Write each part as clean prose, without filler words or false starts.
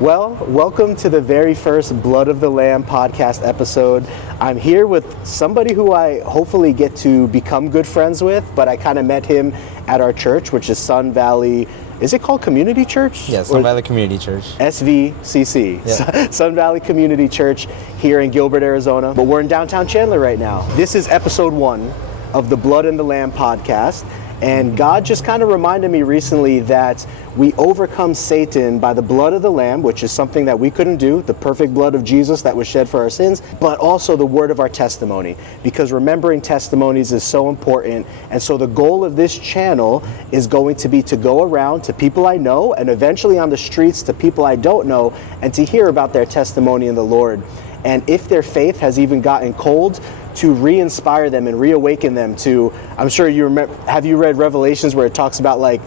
Well, welcome to the very first Blood of the Lamb podcast episode. I'm here with somebody who I hopefully get to become good friends with, but I kind of met him at our church, which is Sun Valley. Is it called Community Church? Yeah, Sun Valley Community Church. SVCC, yeah. Sun Valley Community Church here in Gilbert, Arizona. But we're in downtown Chandler right now. This is episode 1 of the Blood and the Lamb podcast. And God just kind of reminded me recently that we overcome Satan by the blood of the Lamb, which is something that we couldn't do, the perfect blood of Jesus that was shed for our sins, but also the word of our testimony, because remembering testimonies is so important. And so the goal of this channel is going to be to go around to people I know and eventually on the streets to people I don't know and to hear about their testimony in the Lord. And if their faith has even gotten cold, to re-inspire them and reawaken them to, I'm sure you remember, have you read Revelations where it talks about like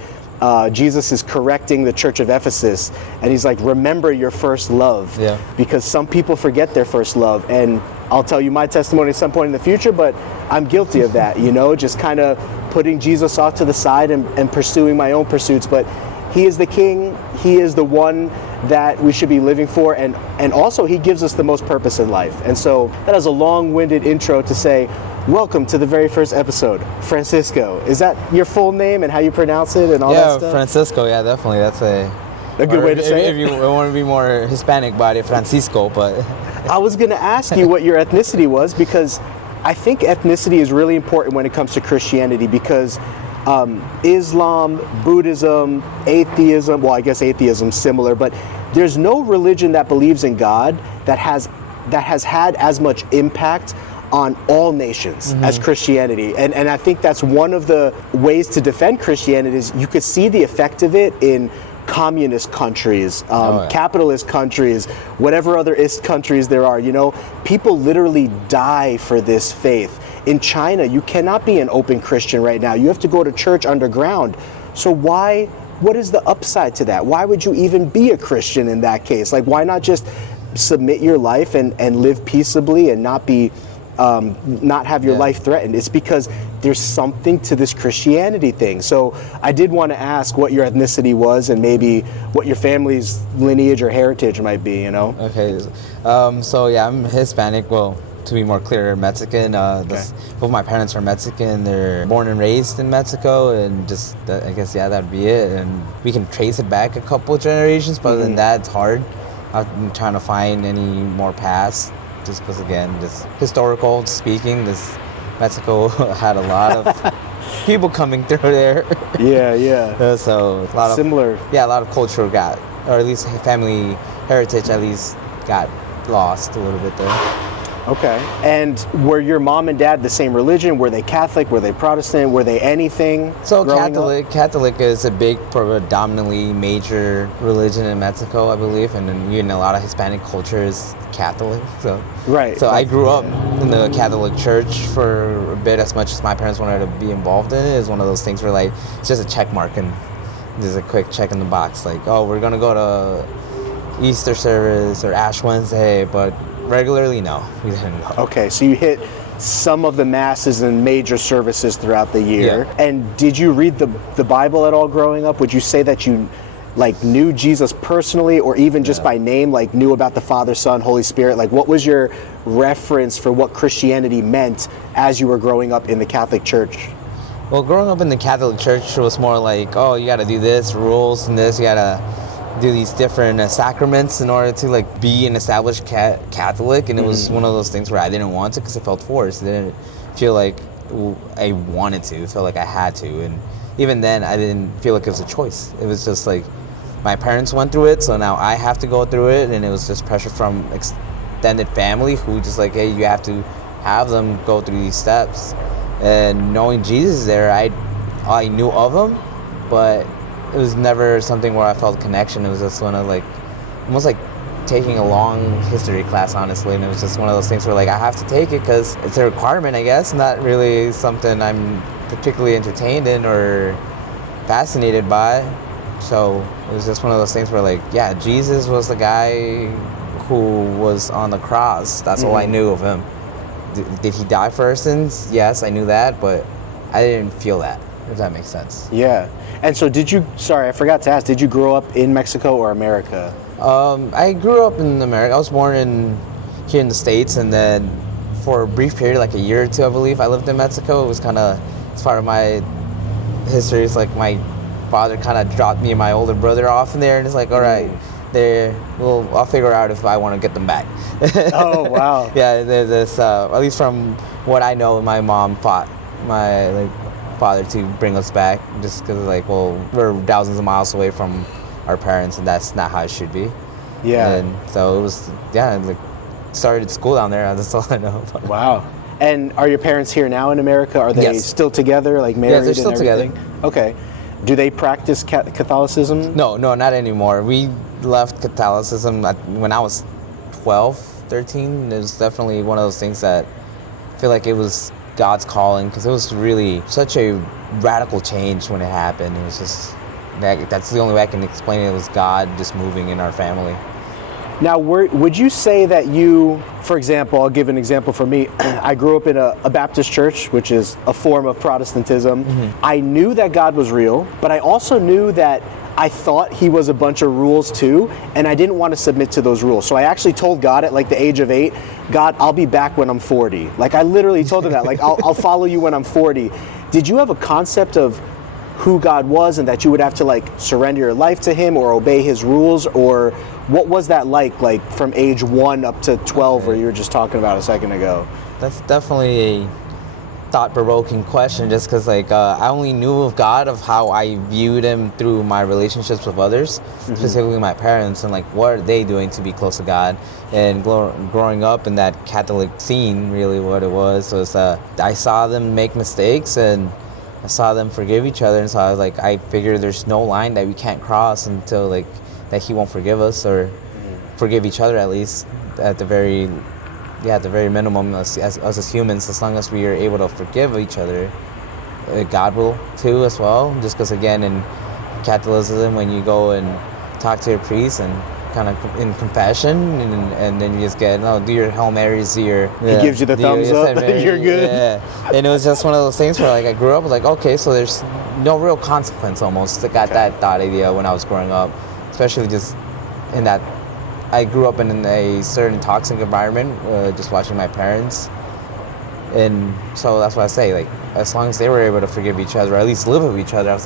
Jesus is correcting the church of Ephesus and he's like, remember your first love. Yeah. Because some people forget their first love. And I'll tell you my testimony at some point in the future, but I'm guilty of that, just kind of putting Jesus off to the side and pursuing my own pursuits. But he is the King, he is the one that we should be living for, and also he gives us the most purpose in life. And so that is a long-winded intro to say, welcome to the very first episode. Francisco, is that your full name and how you pronounce it and all that stuff? Yeah, Francisco, yeah, definitely. That's a good way to say it. If you want to be more Hispanic about it, Francisco, but... I was going to ask you what your ethnicity was, because I think ethnicity is really important when it comes to Christianity, because Islam, Buddhism, atheism, well, I guess atheism's similar, but there's no religion that believes in God that has had as much impact on all nations as Christianity. And I think that's one of the ways to defend Christianity is you could see the effect of it in communist countries, capitalist countries, whatever other countries there are. People literally die for this faith. In China, you cannot be an open Christian right now. You have to go to church underground. So what is the upside to that? Why would you even be a Christian in that case? Like, why not just submit your life and live peaceably and not be not have your life threatened? It's because there's something to this Christianity thing. So I did want to ask what your ethnicity was and maybe what your family's lineage or heritage might be, Okay, so yeah, I'm Hispanic. Well, to be more clear, Mexican. Both my parents are Mexican. They're born and raised in Mexico, and I guess that'd be it. And we can trace it back a couple of generations, but other than that, it's hard. I'm trying to find any more past, just because again, just historical speaking, Mexico had a lot of people coming through there. Yeah. So a lot of similar. Yeah, a lot of culture or at least family heritage, got lost a little bit there. Okay. And were your mom and dad the same religion? Were they Catholic? Were they Protestant? Were they anything? So Catholic is a big, predominantly major religion in Mexico, I believe, and then even a lot of Hispanic culture is Catholic. So right. So I grew up in the Catholic Church for a bit, as much as my parents wanted to be involved in it. It's one of those things where it's just a check mark and there's a quick check in the box, we're gonna go to Easter service or Ash Wednesday, but regularly, no, we didn't go. Okay, so you hit some of the masses and major services throughout the year. Yeah. And did you read the Bible at all growing up? Would you say that you knew Jesus personally, or even just by name, knew about the Father, Son, Holy Spirit? What was your reference for what Christianity meant as you were growing up in the Catholic Church? Well, growing up in the Catholic Church was more you got to do this, rules and this, you got to do these different sacraments in order to be an established Catholic, and it was one of those things where I didn't want to because it felt forced. It didn't feel like I wanted to. It felt like I had to, and even then I didn't feel like it was a choice. It was just my parents went through it, so now I have to go through it, and it was just pressure from extended family who just hey, you have to have them go through these steps. And knowing Jesus there, I knew of him, but it was never something where I felt a connection. It was just one of almost taking a long history class, honestly. And it was just one of those things where I have to take it because it's a requirement, I guess, not really something I'm particularly entertained in or fascinated by. So it was just one of those things where Jesus was the guy who was on the cross. That's all I knew of him. Did he die for our sins? Yes, I knew that, but I didn't feel that, if that makes sense. Yeah. And so sorry, I forgot to ask, did you grow up in Mexico or America? I grew up in America. I was born here in the States, and then for a brief period, like a year or two, I believe, I lived in Mexico. It was kind of, it's part of my history. It's like my father kind of dropped me and my older brother off in there, and it's like, all right, I'll figure out if I want to get them back. Oh, wow. Yeah, there's this, at least from what I know, my mom fought my father to bring us back, just because we're thousands of miles away from our parents, and that's not how it should be. Yeah. And so it was, started school down there. That's all I know. Wow. And are your parents here now in America? Are they Yes. still together, like married? Yes, they're still and everything? together. Okay. Do they practice Catholicism? No, not anymore. We left Catholicism when I was 12, 13. It was definitely one of those things that I feel like it was God's calling, because it was really such a radical change when it happened. It was just, that's the only way I can explain it. It was God just moving in our family. Now, would you say that you, for example, I'll give an example for me. I grew up in a Baptist church, which is a form of Protestantism. Mm-hmm. I knew that God was real, but I also knew that I thought he was a bunch of rules too, and I didn't want to submit to those rules. So I actually told God at like the age of 8, God, I'll be back when I'm 40. Like I literally told him that, like I'll follow you when I'm 40. Did you have a concept of who God was and that you would have to like surrender your life to him or obey his rules, or what was that like from age 1 up to 12 where you were just talking about a second ago? That's definitely a thought-provoking question, just because I only knew of God of how I viewed him through my relationships with others, mm-hmm. specifically my parents, and what are they doing to be close to God, and growing up in that Catholic scene, really what it was I saw them make mistakes, and I saw them forgive each other, and so I was I figure there's no line that we can't cross until that he won't forgive us, or forgive each other, at least at the very minimum, us as humans, as long as we are able to forgive each other, God will too as well. Just because again, in Catholicism, when you go and talk to your priest and kind of in confession, and then you just do your Hail Marys, he gives you the thumbs up, you're good. Yeah, and it was just one of those things where I grew up okay, so there's no real consequence almost. I got that thought idea when I was growing up, especially just in that I grew up in a certain toxic environment, just watching my parents, and so that's what I say. As long as they were able to forgive each other, or at least live with each other, I was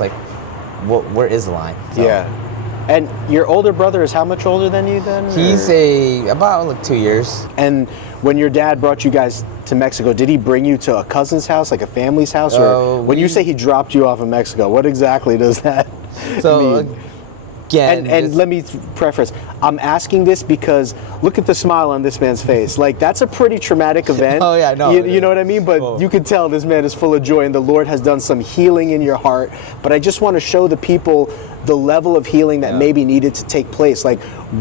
where is the line? So, yeah. And your older brother is how much older than you then? He's about 2 years. And when your dad brought you guys to Mexico, did he bring you to a cousin's house, like a family's house? Or when you say he dropped you off in Mexico, what exactly does that mean? Again, and let me preface, I'm asking this because look at the smile on this man's face. That's a pretty traumatic event. Oh yeah, no. You know what I mean? But you can tell this man is full of joy, and the Lord has done some healing in your heart. But I just want to show the people the level of healing that maybe needed to take place.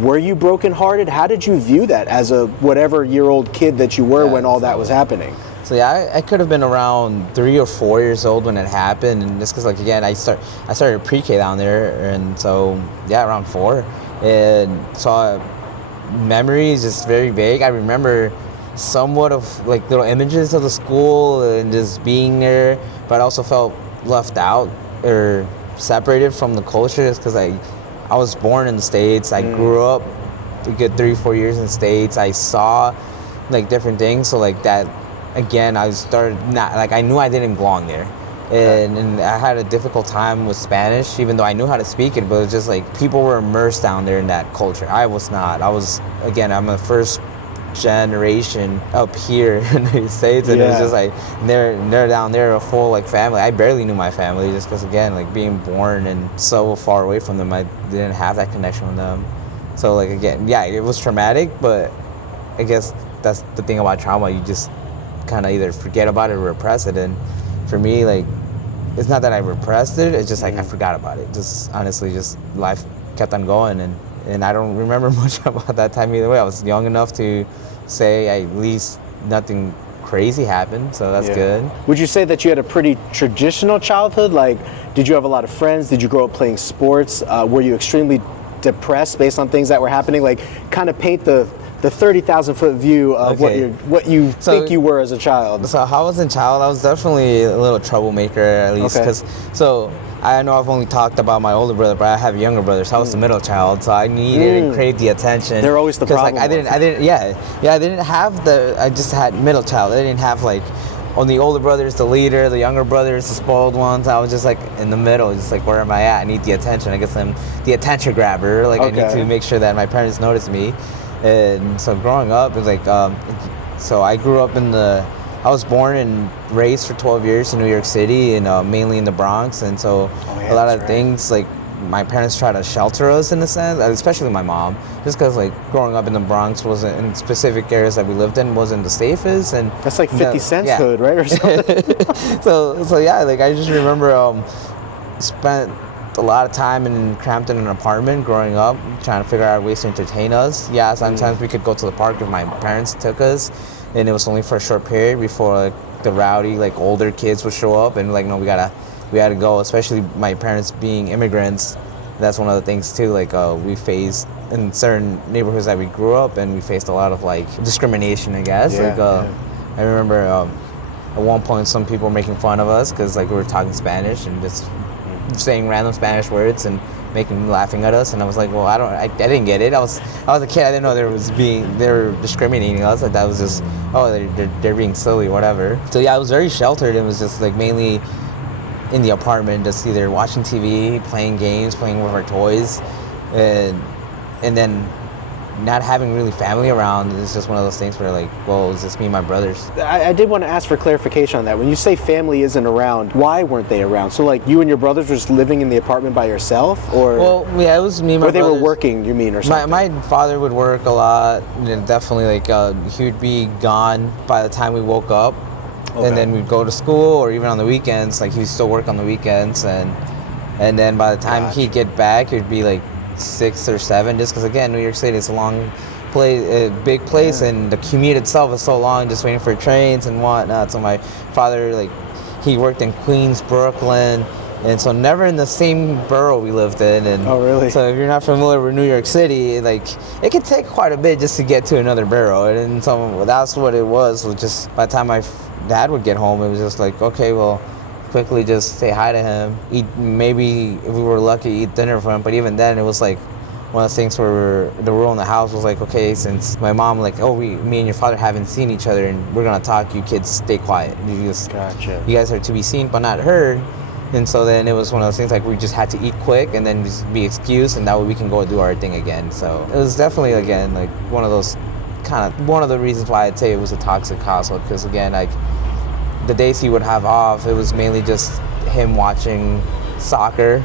Were you brokenhearted? How did you view that as a whatever-year-old kid that you were when all that was happening? So I could have been around 3 or 4 years old when it happened, and just because again I started pre-K down there, and so around 4, and so memory is just very vague. I remember somewhat of little images of the school and just being there, but I also felt left out or separated from the culture, just because I was born in the States. I grew up a good 3-4 years in the States. I saw different things, so that. Again, I started I knew I didn't belong there, and I had a difficult time with Spanish, even though I knew how to speak it. But it was just people were immersed down there in that culture. I was not. I'm a first generation up here in the States, and it was just they're down there a full family. I barely knew my family, just because again being born and so far away from them, I didn't have that connection with them. So again, it was traumatic, but I guess that's the thing about trauma. You just kind of either forget about it or repress it, and for me it's not that I repressed it, it's just I forgot about it. Just honestly, just life kept on going, and I don't remember much about that time either way. I was young enough to say at least nothing crazy happened, so that's good. Would you say that you had a pretty traditional childhood? Did you have a lot of friends? Did you grow up playing sports? Were you extremely depressed based on things that were happening? Kind of paint the 30,000-foot view of what you think you were as a child. So how I was a child, I was definitely a little troublemaker, at least. I know I've only talked about my older brother, but I have younger brothers. So I was the middle child, so I needed and craved the attention. They're always the problem. Like I didn't have I just had middle child. I didn't have like, on the older brother's the leader, the younger brother's the spoiled ones. I was just like in the middle, just like, where am I at? I need the attention. I guess I'm the attention grabber. Like I need to make sure that my parents notice me. And so growing up, it was like, so I grew up I was born and raised for 12 years in New York City, and mainly in the Bronx. And so a lot of things, like, my parents try to shelter us in a sense, especially my mom, just because like growing up in the Bronx wasn't, in specific areas that we lived in, wasn't the safest. And that's like 50 Cent's hood, right, or something. so yeah, like I just remember spent a lot of time cramped in an apartment growing up, trying to figure out ways to entertain us. Yeah, sometimes we could go to the park if my parents took us, and it was only for a short period before like the rowdy, like older kids would show up, and like, no, we had to go, especially my parents being immigrants. That's one of the things too, like we faced in certain neighborhoods that we grew up in, we faced a lot of like discrimination, I guess. I remember at one point some people were making fun of us because like we were talking Spanish and just saying random Spanish words and laughing at us, and I was like, well, I didn't get it. I was a kid. I didn't know they were discriminating us. Like that was just, oh, they're being silly, whatever. So yeah, I was very sheltered. It was just like mainly in the apartment, just either watching TV, playing games, playing with our toys, and then not having really family around. It's just one of those things where like, well, it's just me and my brothers. I did want to ask for clarification on that. When you say family isn't around, why weren't they around? So like you and your brothers were just living in the apartment by yourself, or? Well, yeah, it was me and my brothers. Or they were working, you mean, or something? My father would work a lot, and definitely like he would be gone by the time we woke up. Okay. And then we'd go to school, or even on the weekends, like he'd still work on the weekends, and then by the time he'd get back, it'd be like 6 or 7, just because again, New York City is a big place, and the commute itself is so long, just waiting for trains and whatnot. So my father, like, he worked in Queens, Brooklyn, and so never in the same borough we lived in. And oh, really? So if you're not familiar with New York City, like, it could take quite a bit just to get to another borough, and so that's what it was. Just by the time my dad would get home, it was just like, okay, well, quickly just say hi to him, maybe if we were lucky, eat dinner for him. But even then, it was like one of the things where the rule in the house was like, okay, since my mom, like, oh, me and your father haven't seen each other and we're gonna talk, you kids stay quiet. You guys are to be seen but not heard. And so then it was one of those things like we just had to eat quick and then just be excused, and that way we can go do our thing again. So it was definitely, again, like one of the reasons why I'd say it was a toxic household, because again, like, the days he would have off, it was mainly just him watching soccer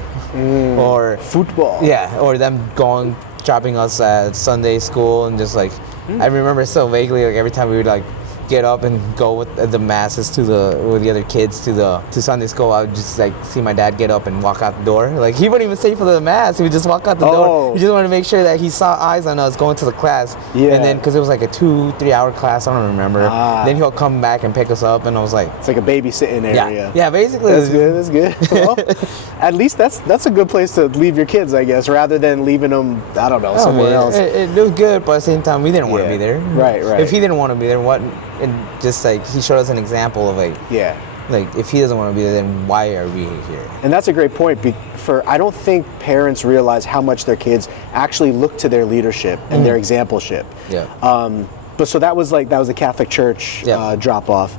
or football. Yeah, or them dropping us at Sunday school, and just like, I remember so vaguely, like every time we would like get up and go with the masses with the other kids to Sunday school, I would just like see my dad get up and walk out the door. Like he wouldn't even stay for the mass; he would just walk out the door. He just wanted to make sure that he saw eyes on us going to the class. Yeah. And then because it was like a 2-3 hour class, I don't remember. Then he'll come back and pick us up, and I was like, it's like a babysitting area. Yeah, basically. That's good. Well, at least that's a good place to leave your kids, I guess, rather than leaving them, I don't know, somewhere else. It was good, but at the same time, we didn't want to be there. Right. If he didn't want to be there, what? And just like he showed us an example of like, like if he doesn't want to be there, then why are we here? And that's a great point. I don't think parents realize how much their kids actually look to their leadership and their exampleship. But so that was the Catholic Church drop off.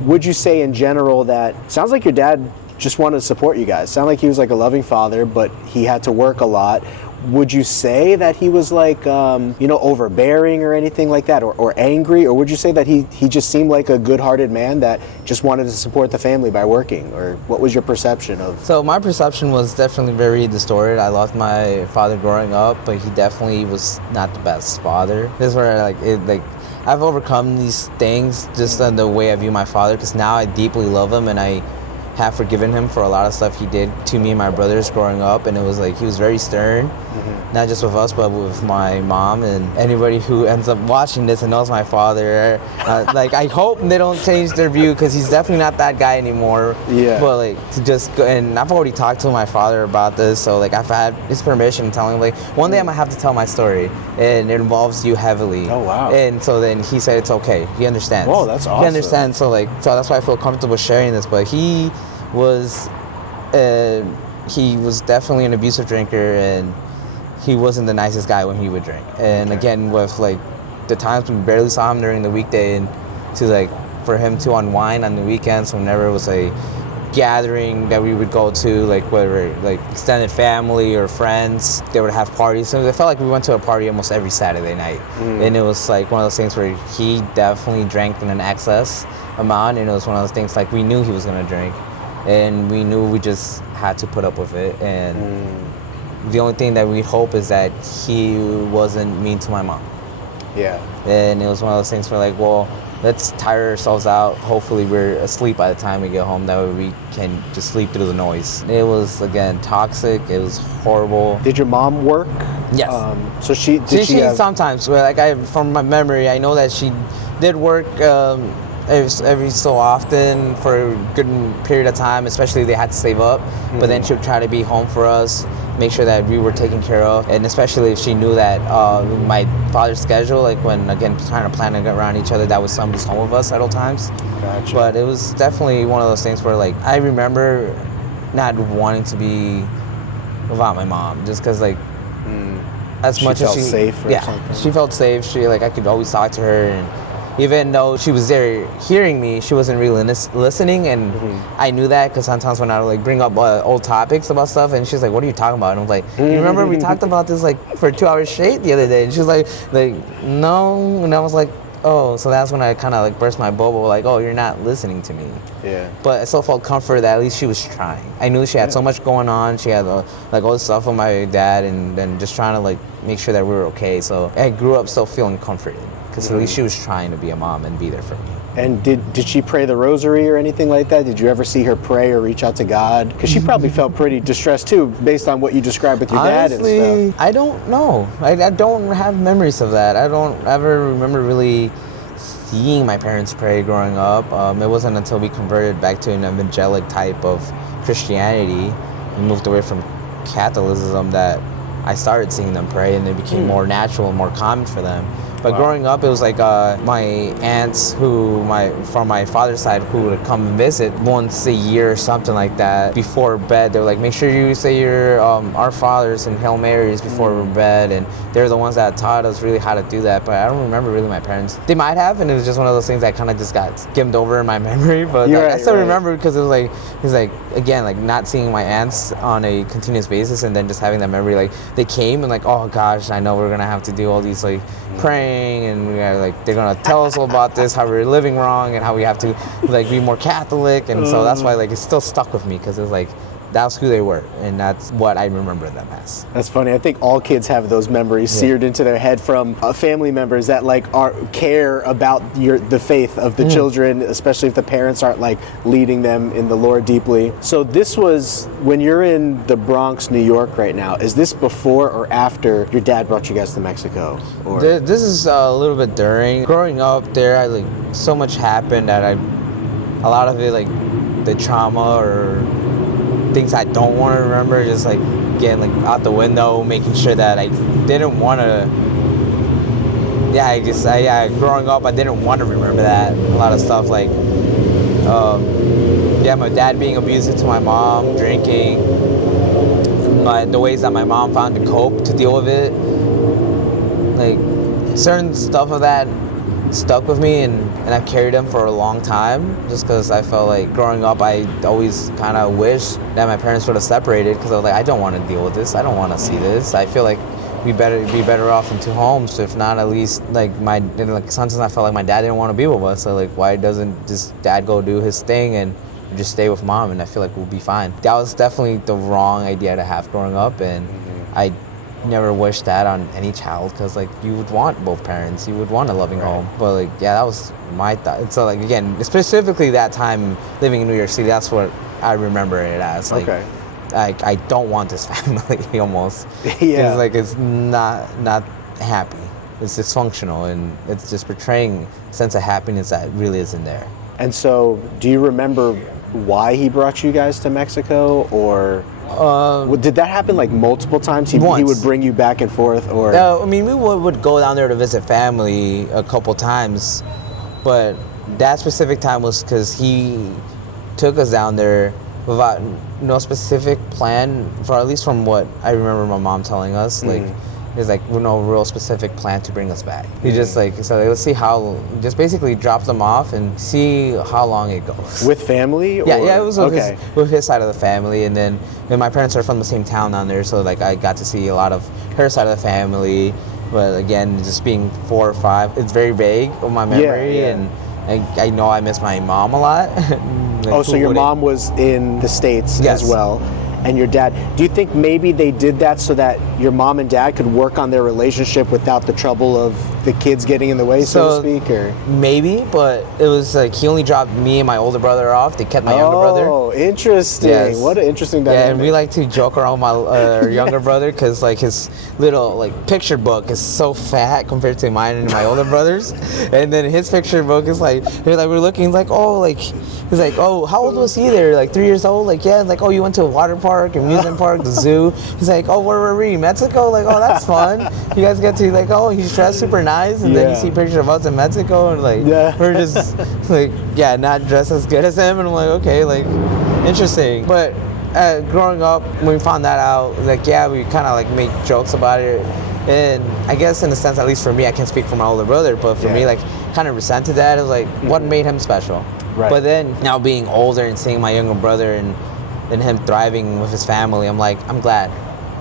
Would you say in general that sounds like your dad just wanted to support you guys? Sound like he was like a loving father, but he had to work a lot. Would you say that he was like, overbearing or anything like that, or angry? Or would you say that he just seemed like a good-hearted man that just wanted to support the family by working? Or what was your perception of? So my perception was definitely very distorted. I lost my father growing up, but he definitely was not the best father. This is where I've overcome these things just on the way I view my father, because now I deeply love him, and I have forgiven him for a lot of stuff he did to me and my brothers growing up. And it was like he was very stern, not just with us but with my mom. And anybody who ends up watching this and knows my father, like, I hope they don't change their view, because he's definitely not that guy anymore. But like, to just go, and I've already talked to my father about this, so like I've had his permission telling him like one day I might have to tell my story and it involves you heavily. Oh wow. And so then he said it's okay, he understands. Whoa, that's awesome. He understands. So that's why I feel comfortable sharing this. But he was And he was definitely an abusive drinker, and he wasn't the nicest guy when he would drink. And again, with like the times we barely saw him during the weekday, and to like for him to unwind on the weekends whenever it was a gathering that we would go to, like whether like extended family or friends, they would have parties. So it felt like we went to a party almost every Saturday night. And it was like one of those things where he definitely drank in an excess amount, and it was one of those things like we knew he was gonna drink, and we knew we just had to put up with it. And the only thing that we'd hope is that he wasn't mean to my mom. Yeah. And it was one of those things where like, well, let's tire ourselves out. Hopefully we're asleep by the time we get home. That way we can just sleep through the noise. It was, again, toxic. It was horrible. Did your mom work? Yes. So she sometimes, from my memory, I know that she did work every so often for a good period of time, especially if they had to save up. But then she would try to be home for us, make sure that we were taken care of, and especially if she knew that my father's schedule, like when, again, trying to plan around each other, that was somebody's home with us at all times. Gotcha. But it was definitely one of those things where, like, I remember not wanting to be without my mom, just because, like, as much as she felt safe or something? She felt safe. She, like, I could always talk to her, and even though she was there hearing me, she wasn't really listening, and I knew that because sometimes when I would like bring up old topics about stuff, and she's like, "What are you talking about?" And I was like, "You remember we talked about this like for 2 hours straight the other day?" And she's like, "No," and I was like, "Oh," so that's when I kind of like burst my bubble, like, "Oh, you're not listening to me." Yeah. But I still felt comfort that at least she was trying. I knew she had so much going on. She had like all this stuff with my dad, and then just trying to like make sure that we were okay. So I grew up still feeling comforted, because at least she was trying to be a mom and be there for me. And did she pray the rosary or anything like that? Did you ever see her pray or reach out to God? Because she probably felt pretty distressed too, based on what you described with your dad and stuff. I don't know. I don't have memories of that. I don't ever remember really seeing my parents pray growing up. It wasn't until we converted back to an evangelic type of Christianity, we moved away from Catholicism, that I started seeing them pray, and it became more natural and more common for them. But growing up, it was like my aunts from my father's side, who would come and visit once a year or something like that. Before bed, they were like, make sure you say your Our Fathers and Hail Marys before bed. And they're the ones that taught us really how to do that. But I don't remember really my parents. They might have, and it was just one of those things that kind of just got skimmed over in my memory. But I still remember, because it was like, again, like not seeing my aunts on a continuous basis, and then just having that memory, like they came and like, oh gosh, I know we're gonna have to do all these like praying, and we are like, they're gonna tell us all about this, how we're living wrong, and how we have to like be more Catholic. And so that's why like it's still stuck with me, because it's like that's who they were, and that's what I remember them as. That's funny. I think all kids have those memories seared into their head from family members that like care about the faith of the children, especially if the parents aren't like leading them in the Lord deeply. So this was when you're in the Bronx, New York right now. Is this before or after your dad brought you guys to Mexico? Or? This is a little bit during. Growing up there, like so much happened that a lot of it, like the trauma or things I don't want to remember, just like getting like out the window, making sure that I didn't want to. Growing up, I didn't want to remember that. A lot of stuff like, my dad being abusive to my mom, drinking, the ways that my mom found to cope to deal with it, like certain stuff of that stuck with me, and I carried them for a long time, just because I felt like growing up I always kind of wished that my parents would have separated, because I was like, I don't want to deal with this, I don't want to see this. I feel like we better be better off in two homes, if not at least like sometimes I felt like my dad didn't want to be with us, so like why doesn't just dad go do his thing and just stay with mom, and I feel like we'll be fine. That was definitely the wrong idea to have growing up, and I never wish that on any child, because like you would want both parents, you would want a loving home. But like that was my thought. So like again, specifically that time living in New York City, that's what I remember it as. Like I don't want this family almost. It's like it's not happy. It's dysfunctional, and it's just portraying a sense of happiness that really isn't there. And so do you remember why he brought you guys to Mexico, or did that happen like multiple times? He would bring you back and forth, or? I mean, we would go down there to visit family a couple times, but that specific time was because he took us down there without no specific plan, for at least from what I remember my mom telling us, like there's like no real specific plan to bring us back. He just like said, like, let's see how, just basically drop them off and see how long it goes. With family? Or? Yeah, it was with his side of the family, and then my parents are from the same town down there, so like I got to see a lot of her side of the family. But again, just being 4 or 5, it's very vague on my memory, and I know I miss my mom a lot. Like, so your mom was in the States Yes. as well, and your dad. Do you think maybe they did that so that your mom and dad could work on their relationship without the trouble of the kids getting in the way, so to speak? Or maybe, but it was like he only dropped me and my older brother off. They kept my younger brother. Oh, interesting. Yes. What an interesting dynamic. Yeah, and we like to joke around with my younger brother because like his little like picture book is so fat compared to mine and my older brother's, and then his picture book is like we're looking like, oh, like he's like, oh, how old was he there? Like 3 years old? Like, yeah. Like, oh, you went to a water park, amusement park, the zoo. He's like, oh, where were we? Mexico? Like, oh, that's fun. You guys get to like, oh, he's dressed super nice, and then you see pictures of us in Mexico, and like we're just like, not dressed as good as him, and I'm like, okay, like interesting. But growing up, when we found that out, like we kind of like make jokes about it, and I guess in a sense, at least for me, I can't speak for my older brother, but for me, like kind of resented that. It was like, what made him special? Right. But then now being older and seeing my younger brother and him thriving with his family, I'm like, I'm glad.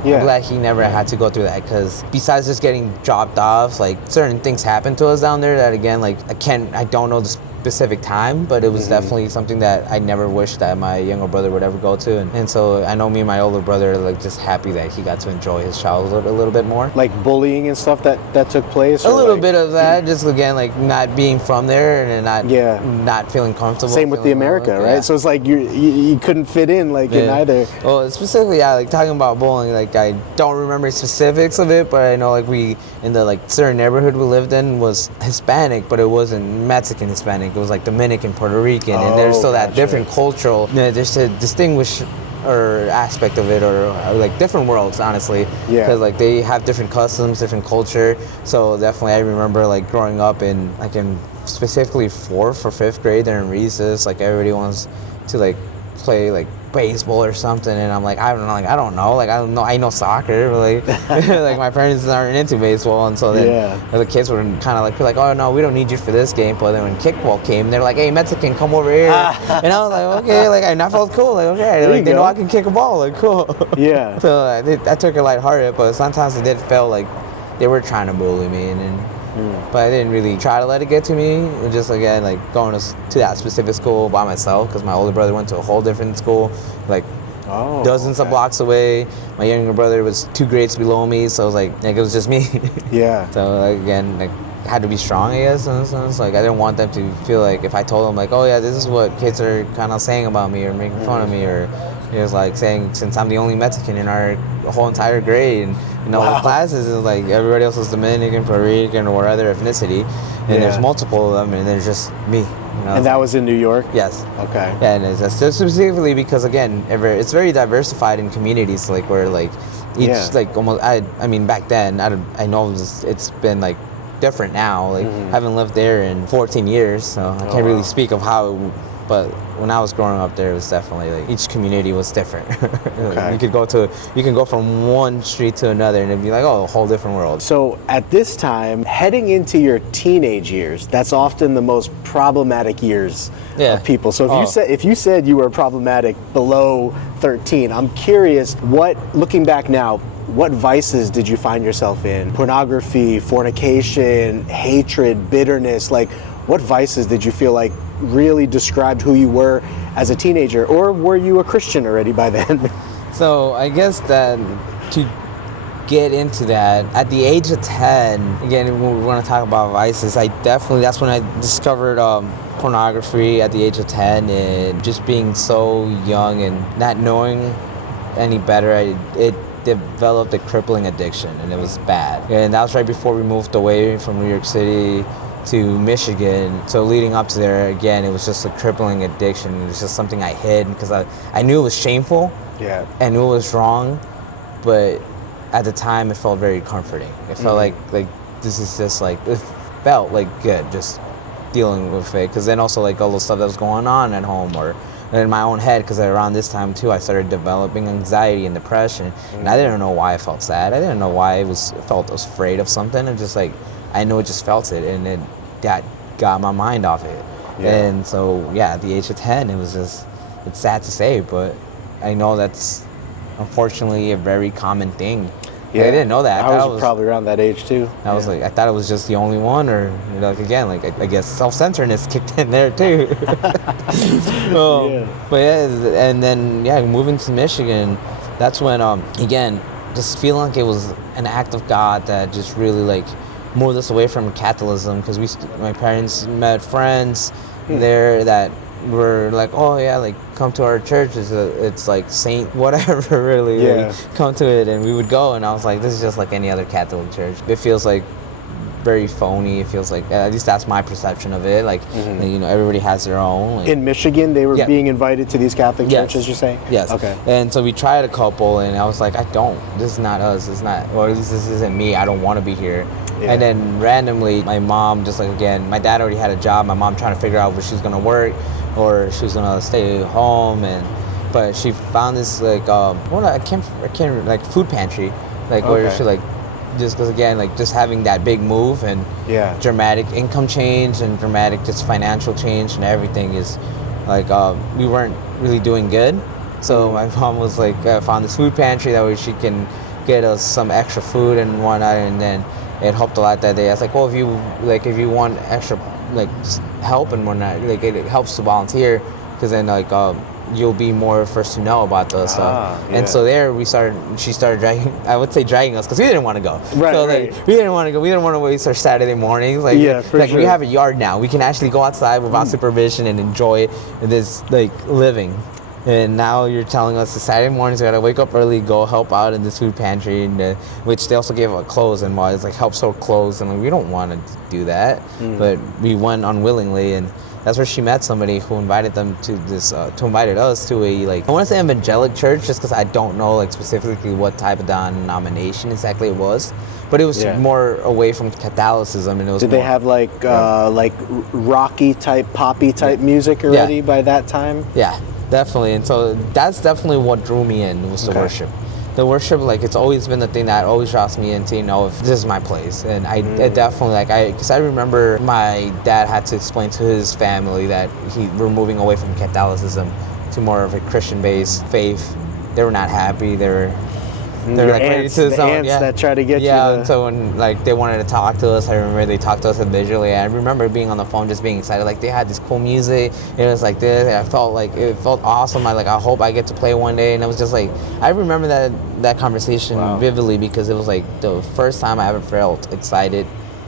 Yeah. I'm glad he never had to go through that, because besides just getting dropped off, like certain things happened to us down there that again, like I don't know the specific time, but it was definitely something that I never wished that my younger brother would ever go to, and so I know me and my older brother are like just happy that he got to enjoy his childhood a little bit more. Like bullying and stuff that took place? A little like, bit of that, just again like not being from there and not feeling comfortable. Same with the America, right? So it's like you couldn't fit in like in either. Well, specifically, like talking about bullying, like I don't remember specifics of it, but I know like we in the like certain neighborhood we lived in was Hispanic, but it wasn't Mexican Hispanic. It was like Dominican, Puerto Rican, and there's still that different cultural, just to distinguish or aspect of it, or like different worlds, honestly. Because like they have different customs, different culture. So definitely, I remember like growing up in specifically 4th or 5th grade during recess, like everybody wants to like play like baseball or something, and I'm like, I don't know, I know soccer, but like like my parents aren't into baseball, and so then the kids would kind of like be like, oh no, we don't need you for this game. But then when kickball came, they're like, hey, Mexican, come over here. And I was like, okay, like I felt cool, like okay, like they know I can kick a ball, like cool. So I took it lighthearted, but sometimes it did feel like they were trying to bully me, and but I didn't really try to let it get to me. It was just again like going to that specific school by myself, because my older brother went to a whole different school, like dozens of blocks away. My younger brother was 2 grades below me, so it was like it was just me. So like, again, like had to be strong, I guess. In a sense, like I didn't want them to feel like if I told them like, oh yeah, this is what kids are kind of saying about me or making fun of me, or it was like saying since I'm the only Mexican in our whole entire grade, and the classes is like everybody else is Dominican, Puerto Rican, or other ethnicity, and there's multiple of them, and there's just me. And that was in New York? Yes. Okay. Yeah, and it's specifically because again, it's very diversified in communities, like where like each like almost I mean back then I know it's been like different now. Like I haven't lived there in 14 years, so I can't really speak of how. But when I was growing up there, it was definitely like each community was different. You can go from one street to another, and it'd be like, oh, a whole different world. So at this time, heading into your teenage years, that's often the most problematic years of people. So if you said you were problematic below 13, I'm curious, looking back now, what vices did you find yourself in? Pornography, fornication, hatred, bitterness, like what vices did you feel like really described who you were as a teenager, or were you a Christian already by then? So I guess that to get into that, at the age of 10, again, when we want to talk about vices, that's when I discovered pornography at the age of 10, and just being so young and not knowing any better, it developed a crippling addiction, and it was bad. And that was right before we moved away from New York City to Michigan. So leading up to there, again, it was just a crippling addiction. It was just something I hid because I knew it was shameful. I knew it was wrong, but at the time it felt very comforting. It felt like this is just like, it felt like good just dealing with it, because then also like all the stuff that was going on at home, or in my own head, because around this time too I started developing anxiety and depression, and I didn't know why I felt sad. I didn't know why I felt afraid of something. And just like I know it just felt it, and that got my mind off it. And so at the age of 10, it's sad to say, but I know that's unfortunately a very common thing. I didn't know that. I was probably around that age too. I was like, I thought it was just the only one, or like again, like I guess self-centeredness kicked in there too. But and then moving to Michigan, that's when again, just feeling like it was an act of God that just really like moved us away from Catholicism, because my parents met friends there that were like, oh yeah, like come to our church. It's like Saint whatever, really. Like, come to it, and we would go, and I was like, this is just like any other Catholic church. It feels like very phony. It feels like, at least that's my perception of it. Like, everybody has their own. Like, in Michigan, they were being invited to these Catholic churches, you're saying? Yes. Okay. And so we tried a couple, and I was like, this is not us. It's not, or at least this isn't me. I don't want to be here. And then randomly, my mom, just like again, my dad already had a job. My mom trying to figure out where she was gonna work, or she was gonna stay home, but she found this like I can't like food pantry, like where she like, just because again, like just having that big move and dramatic income change and dramatic just financial change and everything is like we weren't really doing good. So my mom was like, found this food pantry that way she can get us some extra food and whatnot, and then it helped a lot that day. I was like, well, if you want extra like help and whatnot, like it helps to volunteer, because then like you'll be more first to know about the stuff. And so there she started dragging us, because we didn't want to go. We didn't want to go. We didn't want to waste our Saturday mornings. Like, we have a yard now. We can actually go outside without supervision and enjoy this like living. And now you're telling us the Saturday mornings we gotta wake up early, go help out in this food pantry, and which they also gave out clothes and it's like help sew clothes, and like, we don't want to do that, but we went unwillingly, and that's where she met somebody who invited them to this, invited us to a like, I want to say evangelic church, just because I don't know like specifically what type of denomination exactly it was, but it was more away from Catholicism, and it was. Did they have like rocky type, poppy type music already by that time? Yeah. Definitely, and so that's definitely what drew me in, was the worship. The worship, like, it's always been the thing that always draws me in to, if this is my place. And it definitely, like, because I remember my dad had to explain to his family that we're moving away from Catholicism to more of a Christian-based faith. They were not happy. They were like ready to the ants that try to get you. And so when like they wanted to talk to us, I remember they talked to us individually. I remember being on the phone, just being excited. Like, they had this cool music. It was like this. And I felt like it felt awesome. I hope I get to play one day. And it was just like, I remember that conversation vividly, because it was like the first time I ever felt excited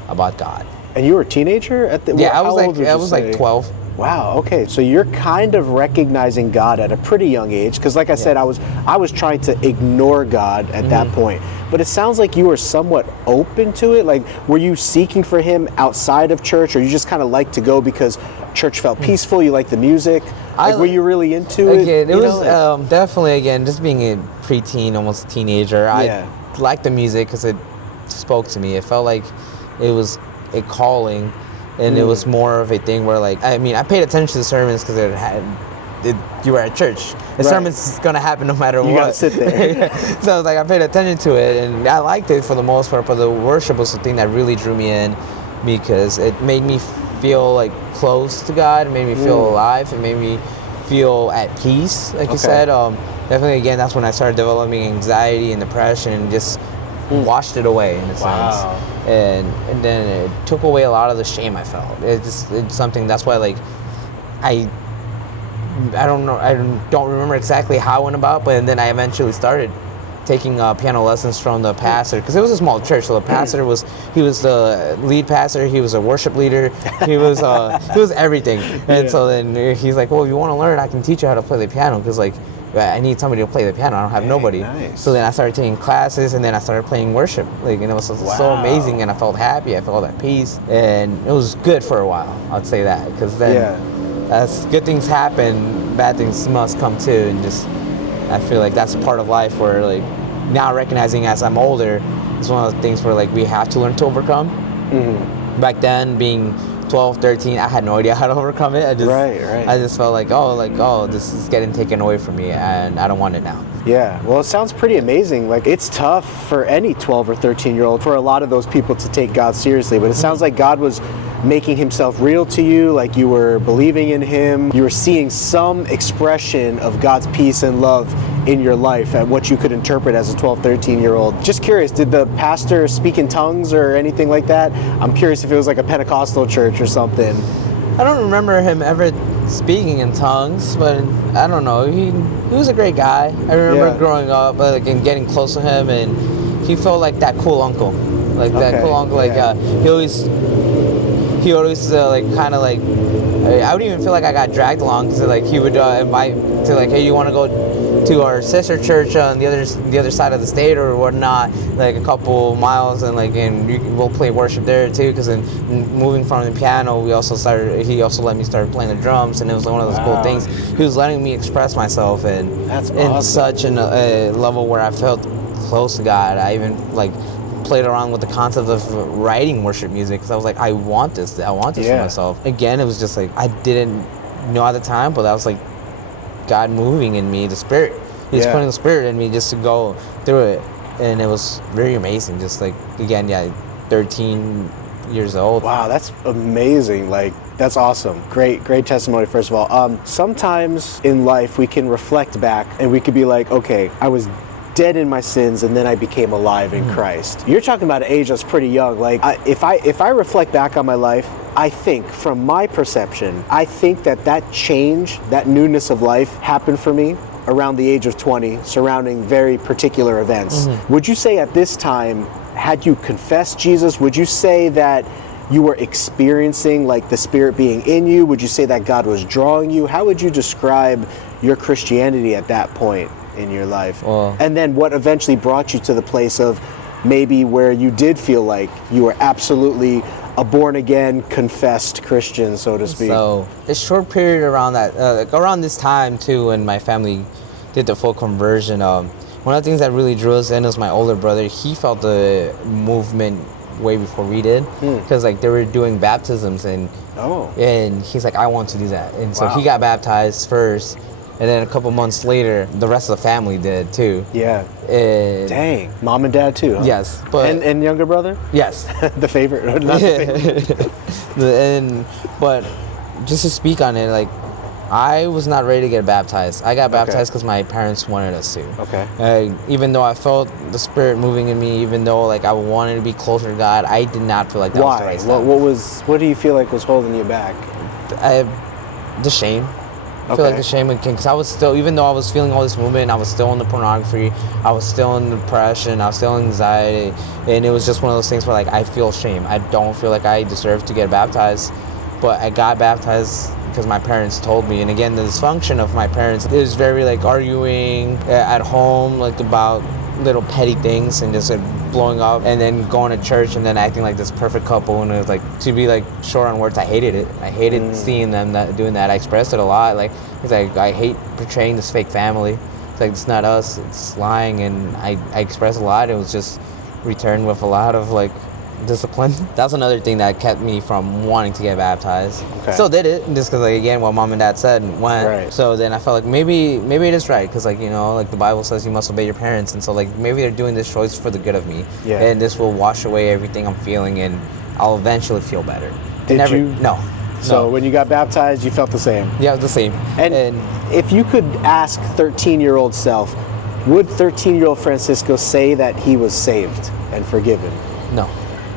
about God. And you were a teenager at the? I was like 12. Wow. Okay. So you're kind of recognizing God at a pretty young age, because, like I said, I was trying to ignore God at that point. But it sounds like you were somewhat open to it. Like, were you seeking for Him outside of church, or you just kind of liked to go because church felt peaceful? You liked the music. Like, were you really into it? Again, it was definitely just being a preteen, almost teenager. I liked the music because it spoke to me. It felt like it was a calling. And it was more of a thing where, like, I mean, I paid attention to the sermons because you were at church. The sermon's gonna happen no matter what. You gotta sit there. So I was like, I paid attention to it, and I liked it for the most part. But the worship was the thing that really drew me in, because it made me feel like close to God. It made me feel alive. It made me feel at peace, like you said. Definitely, again, that's when I started developing anxiety and depression, and just washed it away in a sense. And then it took away a lot of the shame I felt. It's something, that's why, like, I don't know, I don't remember exactly how I went about, but then I eventually started taking piano lessons from the pastor, because it was a small church. So the pastor he was the lead pastor, he was a worship leader, he was everything. And so then he's like, well, if you want to learn, I can teach you how to play the piano, because like, I need somebody to play the piano. I don't have nobody. Nice. So then I started taking classes, and then I started playing worship. Like, and it was so amazing, and I felt happy. I felt at peace, and it was good for a while. I'd say that, because then as good things happen, bad things must come too, and just I feel like that's part of life. Where like now recognizing as I'm older, it's one of the things where like we have to learn to overcome. Back then, being 12, 13, I had no idea how to overcome it. Right. I just felt like, this is getting taken away from me, and I don't want it now. Yeah, well, it sounds pretty amazing. Like, it's tough for any 12 or 13-year-old, for a lot of those people to take God seriously, but it sounds like God was making himself real to you, like you were believing in him, you were seeing some expression of God's peace and love in your life at what you could interpret as a 12, 13-year-old. Just curious, did the pastor speak in tongues or anything like that? I'm curious if it was like a Pentecostal church or something. I don't remember him ever speaking in tongues, but I don't know. He was a great guy. I remember growing up and getting close to him, and he felt like that cool uncle. Like that cool uncle. Like he always like kind of like, I would even feel like I got dragged along, because like he would invite to like, hey, you want to go to our sister church on the other side of the state or whatnot, like a couple miles, and we'll play worship there too. Because then moving from the piano, he also let me start playing the drums, and it was one of those cool things. He was letting me express myself, and that's in awesome. such a level where I felt close to God. I even played around with the concept of writing worship music, because I was like, I want this for myself. Again, it was just like, I didn't know at the time, but that was like God moving in me, the Spirit. He's putting the Spirit in me just to go through it, and it was very amazing. Just like, again, 13 years old. Wow, that's amazing. Like, that's awesome. Great testimony, first of all. Sometimes in life we can reflect back and we could be like, okay, I was dead in my sins, and then I became alive in Christ. You're talking about an age that's pretty young. Like, if I reflect back on my life, I think, from my perception, I think that change, that newness of life happened for me around the age of 20, surrounding very particular events. Would you say at this time, had you confessed Jesus, would you say that you were experiencing like the Spirit being in you? Would you say that God was drawing you? How would you describe your Christianity at that point in your life? And then what eventually brought you to the place of maybe where you did feel like you were absolutely a born-again, confessed Christian, so to speak? So, a short period around that, around this time too, when my family did the full conversion, one of the things that really drew us in was my older brother. He felt the movement way before we did, because like they were doing baptisms, and he's like, I want to do that. And so he got baptized first, and then a couple months later, the rest of the family did too. Yeah. Dang. Mom and dad too, huh? Yes. But and younger brother? Yes. The favorite, not the favorite. But just to speak on it, like, I was not ready to get baptized. I got baptized because my parents wanted us to. Okay. Even though I felt the Spirit moving in me, even though like I wanted to be closer to God, I did not feel like that was the right step. What do you feel like was holding you back? The shame. I feel like the shame, because I was still, even though I was feeling all this movement, I was still in the pornography, I was still in depression, I was still in anxiety, and it was just one of those things where like I feel shame. I don't feel like I deserve to get baptized, but I got baptized because my parents told me. And again, the dysfunction of my parents is very like arguing at home, like about little petty things, and just blowing up, and then going to church and then acting like this perfect couple. And it was like, to be like short on words, I hated it. I hated seeing them doing that. I expressed it a lot. Like, it's like, I hate portraying this fake family. It's like, it's not us, it's lying. And I expressed a lot. It was just returned with a lot of like discipline. That's another thing that kept me from wanting to get baptized. Still did it, just because like, again, what mom and dad said went. Right. So then I felt like maybe it is right, because like, you know, like the Bible says you must obey your parents, and so like maybe they're doing this choice for the good of me, and this will wash away everything I'm feeling, and I'll eventually feel better. Did you? No. So when you got baptized, you felt the same? Yeah, the same. And if you could ask 13-year-old self, would 13-year-old Francisco say that he was saved and forgiven? No.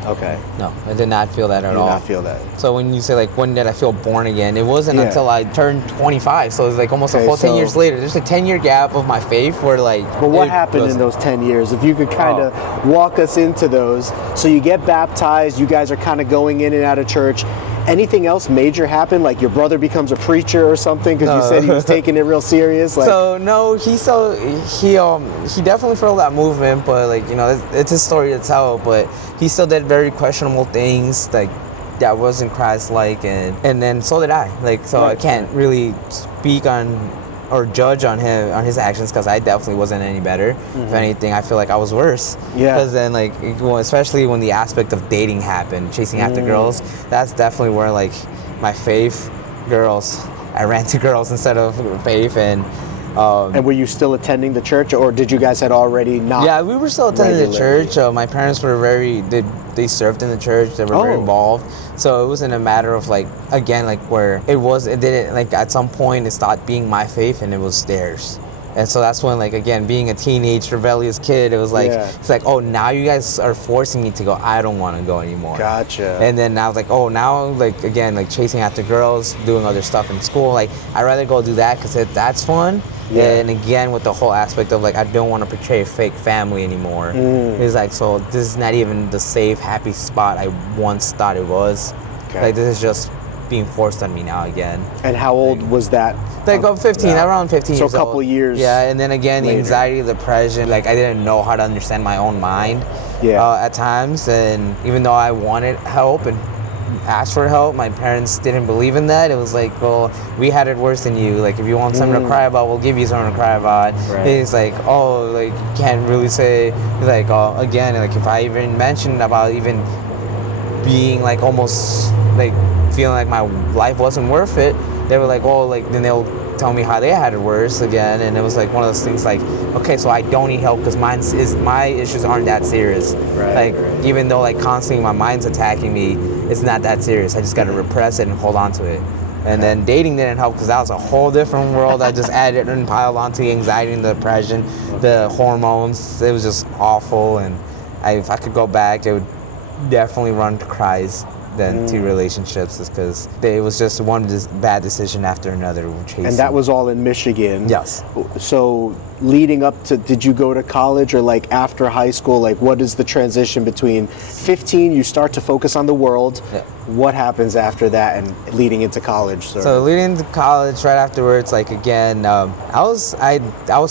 Okay. No, I did not feel that at all. Did not feel that. So when you say like, when did I feel born again? It wasn't until I turned 25. So it was like almost a whole 10 years later. There's a 10-year gap of my faith where like. But what happened in those 10 years? If you could kind of walk us into those. So you get baptized, you guys are kind of going in and out of church. Anything else major happen? Like your brother becomes a preacher or something? Because you said he was taking it real serious. Like, so no, he definitely felt that movement, but like, you know, it's his story to tell. But he still did very questionable things, like that wasn't Christ-like, and then so did I. Like, so I can't really speak on or judge on his actions, because I definitely wasn't any better. If anything, I feel like I was worse. Yeah. Because then, like, well, especially when the aspect of dating happened, chasing after girls, that's definitely where, like, my faith girls, I ran to girls instead of faith. And were you still attending the church, or did you guys had already not? Yeah, we were still attending the church. My parents were they served in the church. They were very involved. So it wasn't a matter of, like, again, like, where it didn't, like, at some point it stopped being my faith and it was theirs. And so that's when, like, again, being a teenage rebellious kid, it was like, it's like, oh, now you guys are forcing me to go. I don't want to go anymore. Gotcha. And then I was like, oh, now, like, again, like, chasing after girls, doing other stuff in school. Like, I'd rather go do that because that's fun. Yeah. And again, with the whole aspect of, like, I don't want to portray a fake family anymore. It's like, so this is not even the safe, happy spot I once thought it was. Okay. Like, this is just being forced on me now again. And how old was that? Like, 15, around 15 years old. So a couple years. Yeah, and then again, later. The anxiety, the depression, like, I didn't know how to understand my own mind at times. And even though I wanted help and asked for help, my parents didn't believe in that. It was like, well, we had it worse than you. Like, if you want something to cry about, we'll give you something to cry about. Right. It's like, oh, like, you can't really say, like, again, like, if I even mentioned about even being, like, almost, like, feeling like my life wasn't worth it, they were like, oh, like, then they'll tell me how they had it worse again. And it was like one of those things, like, okay, so I don't need help because my issues aren't that serious. Right, like, even though, like, constantly my mind's attacking me, it's not that serious. I just got to repress it and hold on to it. And then dating didn't help because that was a whole different world. I just added and piled onto the anxiety and the depression, the hormones. It was just awful. And if I could go back, it would definitely run to cries than two relationships, is because it was just one bad decision after another. And that was all in Michigan? Yes. So leading up to, did you go to college, or, like, after high school, like, what is the transition between 15, you start to focus on the world, what happens after that, and leading into college? So leading into college, right afterwards, like, again, I was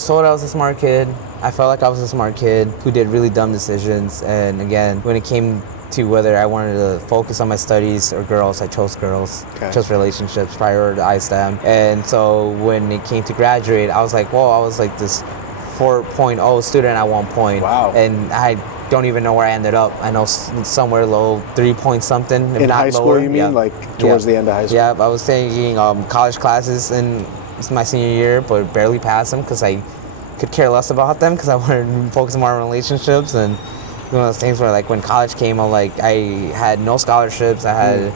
told I was a smart kid. I felt like I was a smart kid who did really dumb decisions. And again, when it came to whether I wanted to focus on my studies or girls, I chose girls. Okay. Chose relationships, prioritized them. And so when it came to graduate, I was like, whoa, I was like this 4.0 student at one point. Wow. And I don't even know where I ended up. I know somewhere low, 3 point something. In high school, lower. You mean? Like, towards the end of high school? Yeah, I was taking college classes in my senior year, but barely passed them because I could care less about them because I wanted to focus more on relationships. And one of those things where, like, when college came, I had no scholarships. I had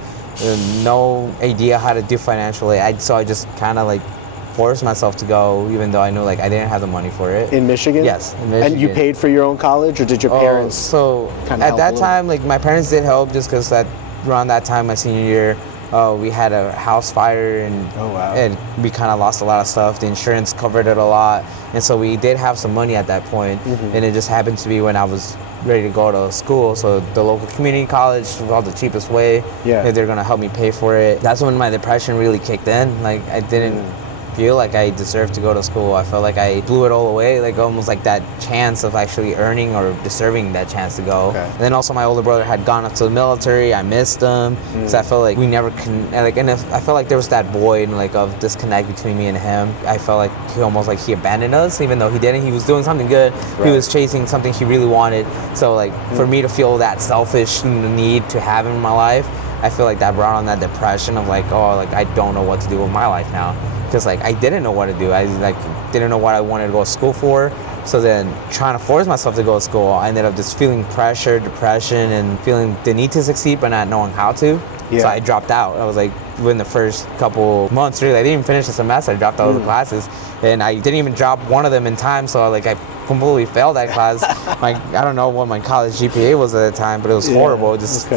no idea how to do financial aid. So I just kind of, like, forced myself to go, even though I knew, like, I didn't have the money for it. In Michigan? Yes, in Michigan. And you paid for your own college, or did your parents? So at that time, like, my parents did help just because around that time, my senior year, we had a house fire, and and we kind of lost a lot of stuff. The insurance covered it a lot, and so we did have some money at that point. And it just happened to be when I was ready to go to school, so the local community college was all the cheapest way. If they're gonna help me pay for it. That's when my depression really kicked in. Like, I didn't feel like I deserved to go to school. I felt like I blew it all away, like, almost like that chance of actually earning or deserving that chance to go. And then also my older brother had gone up to the military. I missed him because I felt like we never I felt like there was that void, like, of disconnect between me and him. I felt like he abandoned us, even though he didn't. He was doing something good. He was chasing something he really wanted. So, like, for me to feel that selfish need to have him in my life, I feel like that brought on that depression of, like, oh, like, I don't know what to do with my life now. Because, like, I didn't know what to do. I, like, didn't know what I wanted to go to school for. So then trying to force myself to go to school, I ended up just feeling pressure, depression, and feeling the need to succeed but not knowing how to. So I dropped out. I was like, within the first couple months, really, I didn't even finish the semester. I dropped all the classes. And I didn't even drop one of them in time. So, like, I completely failed that class. I don't know what my college GPA was at the time, but it was horrible. Just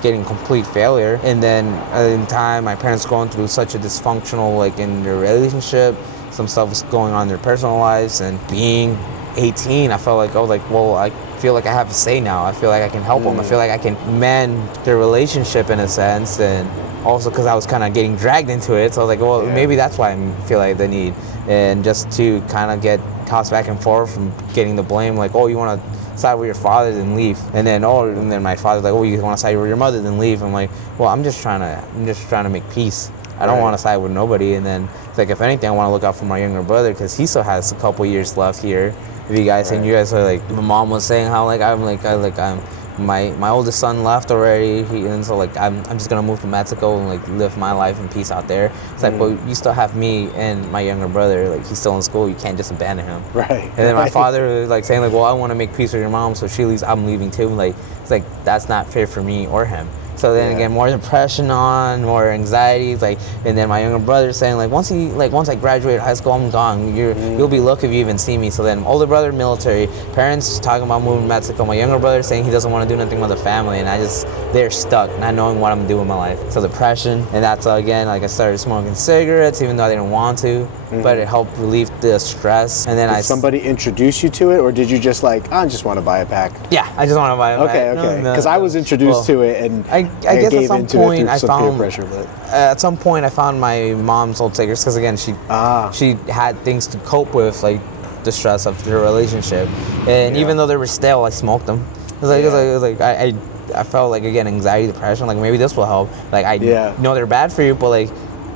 getting complete failure. And then in time, my parents going through such a dysfunctional, like, in their relationship, some stuff was going on in their personal lives, and being 18, I felt like, well, I feel like I have a say now. I feel like I can help them. I feel like I can mend their relationship in a sense. And also because I was kind of getting dragged into it, so I was like, well, maybe that's why I feel like the need. And just to kind of get tossed back and forth from getting the blame, like, oh, you want to side with your father, then leave. And then my father's like, oh, you want to side with your mother, then leave. I'm like, well, I'm just trying to make peace. I don't Right. want to side with nobody. And then it's like, if anything, I want to look out for my younger brother because he still has a couple years left here. If you guys and you guys are like, my mom was saying how I'm my oldest son left already. And so like I'm just gonna move to Mexico and like live my life in peace out there. It's like, well, you still have me and my younger brother. Like he's still in school. You can't just abandon him. Right. And then my father was like saying like, well, I want to make peace with your mom, so she leaves, I'm leaving too. Like it's like that's not fair for me or him. So then again, more depression more anxiety, like, and then my younger brother saying like, once I graduate high school, I'm gone. You'll be lucky if you even see me. So then older brother military, parents talking about moving to Mexico. My younger brother saying he doesn't want to do nothing with the family, and they're stuck, not knowing what I'm doing with my life. So depression, and that's again like I started smoking cigarettes, even though I didn't want to, but it helped relieve the stress. And then Did somebody introduce you to it, or did you just like, I just want to buy a pack? Yeah, I just want to buy a pack. Okay. Because I was introduced to it, and I guess gave at some into point it through I some found peer pressure, but at some point I found my mom's old cigarettes because again she had things to cope with, like the stress of their relationship, and even though they were stale, I smoked them. It was like I felt like again anxiety, depression, like maybe this will help. Like I know they're bad for you, but like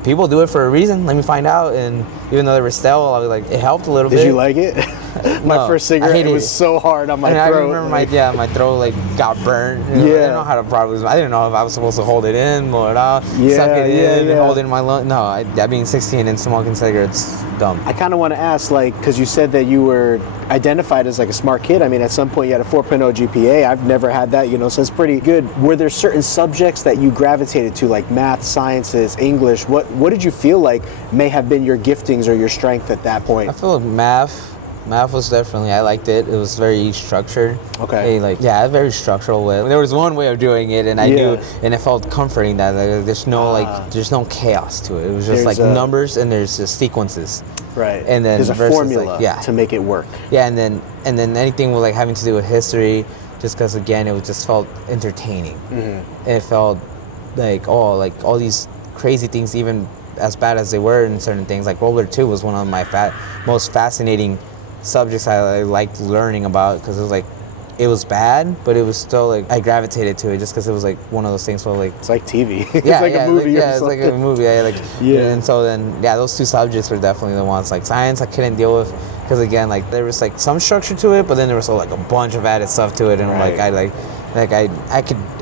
people do it for a reason. Let me find out. And even though they were stale, I was like, it helped a little bit. Did you like it? My first cigarette, it was so hard on my throat. I remember my throat like got burnt. I didn't know how to probably. I didn't know if I was supposed to hold it in, blow it out, suck it in, and hold it in my lung. No, that being 16 and smoking cigarettes, dumb. I kind of want to ask, like, because you said that you were identified as like a smart kid. I mean, at some point you had a 4.0 GPA. I've never had that, so it's pretty good. Were there certain subjects that you gravitated to, like math, sciences, English? What did you feel like may have been your giftings or your strength at that point? I feel like math was definitely, I liked it. It was very structured. Okay. A very structural way. There was one way of doing it, and I knew, and it felt comforting that there's no chaos to it. It was just like numbers, and there's just sequences. Right. And then there's a formula to make it work. Yeah, and then anything with like having to do with history, just because again it just felt entertaining. Mm-hmm. It felt like all these crazy things, even as bad as they were in certain things. Like World War II was one of my most fascinating subjects I liked learning about, because it was bad, but it was still like I gravitated to it just because it was like one of those things where like it's like TV. It's like a movie. It's like a movie. And so then those two subjects were definitely the ones. Like science I couldn't deal with because again like there was like some structure to it, but then there was like a bunch of added stuff to it, and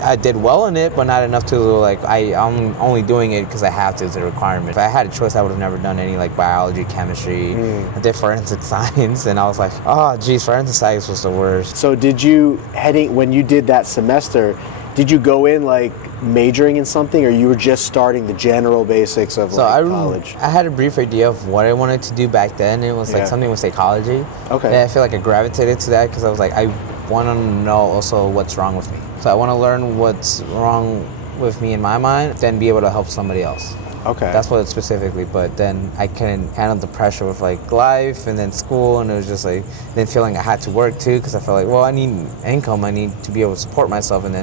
I did well in it, but not enough to like I'm only doing it because I have to. It's a requirement. If I had a choice, I would have never done any like biology, chemistry. I did forensic science, and I was like, oh geez, forensic science was the worst. So when you did that semester, did you go in like majoring in something, or you were just starting the general basics of college? I had a brief idea of what I wanted to do back then. It was like something with psychology. Okay. And I feel like I gravitated to that because I was like, I want to know also what's wrong with me. So I want to learn what's wrong with me in my mind, then be able to help somebody else. Okay. That's what it's specifically, but then I couldn't handle the pressure with like life and then school, and it was just like then feeling I had to work too because I felt like, well, I need income, I need to be able to support myself, and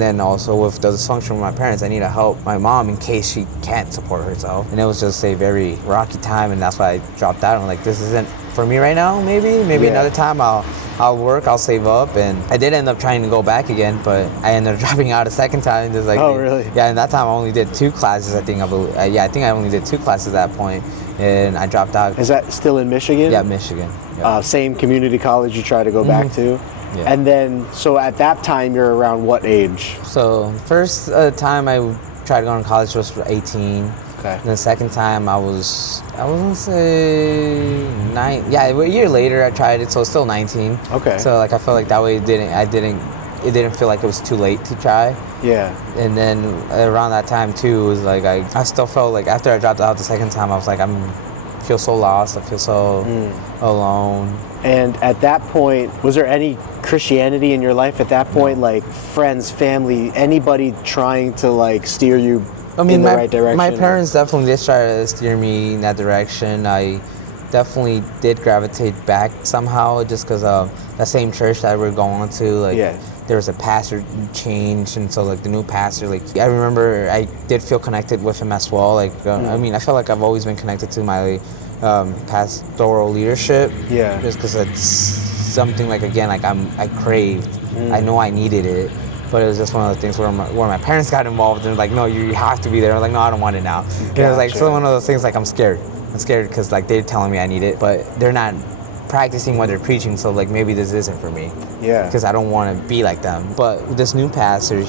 then also with the dysfunction with my parents, I need to help my mom in case she can't support herself, and it was just a very rocky time, and that's why I dropped out. I'm like, this isn't for me right now. Maybe another time I'll work, I'll save up, and I did end up trying to go back again, but I ended up dropping out a second time. Just like, oh, really? Yeah, and that time I only did 2 classes, I think I only did 2 classes at that point, and I dropped out. Is that still in Michigan? Yeah, Michigan. Yeah. Same community college you try to go back to? Yeah. And then, so at that time, you're around what age? So first time I tried to go to college was 18. Okay. And the second time I was gonna say 9. Yeah, a year later I tried it, so it's still 19. Okay. So like I felt like that way it didn't feel like it was too late to try. Yeah. And then around that time too, it was like I still felt like after I dropped out the second time, I was like I feel so lost. I feel so alone. And at that point, was there any Christianity in your life at that point? Like friends, family, anybody trying to like steer you in the right direction? My parents definitely did try to steer me in that direction. I definitely did gravitate back somehow just because of that same church that we're going to. There was a pastor change, and so like the new pastor, like I remember I did feel connected with him as well. Like I mean, I feel like I've always been connected to my pastoral leadership. Yeah. Just because it's something like again like I craved. I know I needed it. But it was just one of the things where my parents got involved and like, no, you have to be there. I was like, no, I don't want it now. Gotcha. It was like so one of those things like I'm scared because like they're telling me I need it, but they're not practicing what they're preaching. So like maybe this isn't for me. Yeah. Because I don't want to be like them. But this new pastor,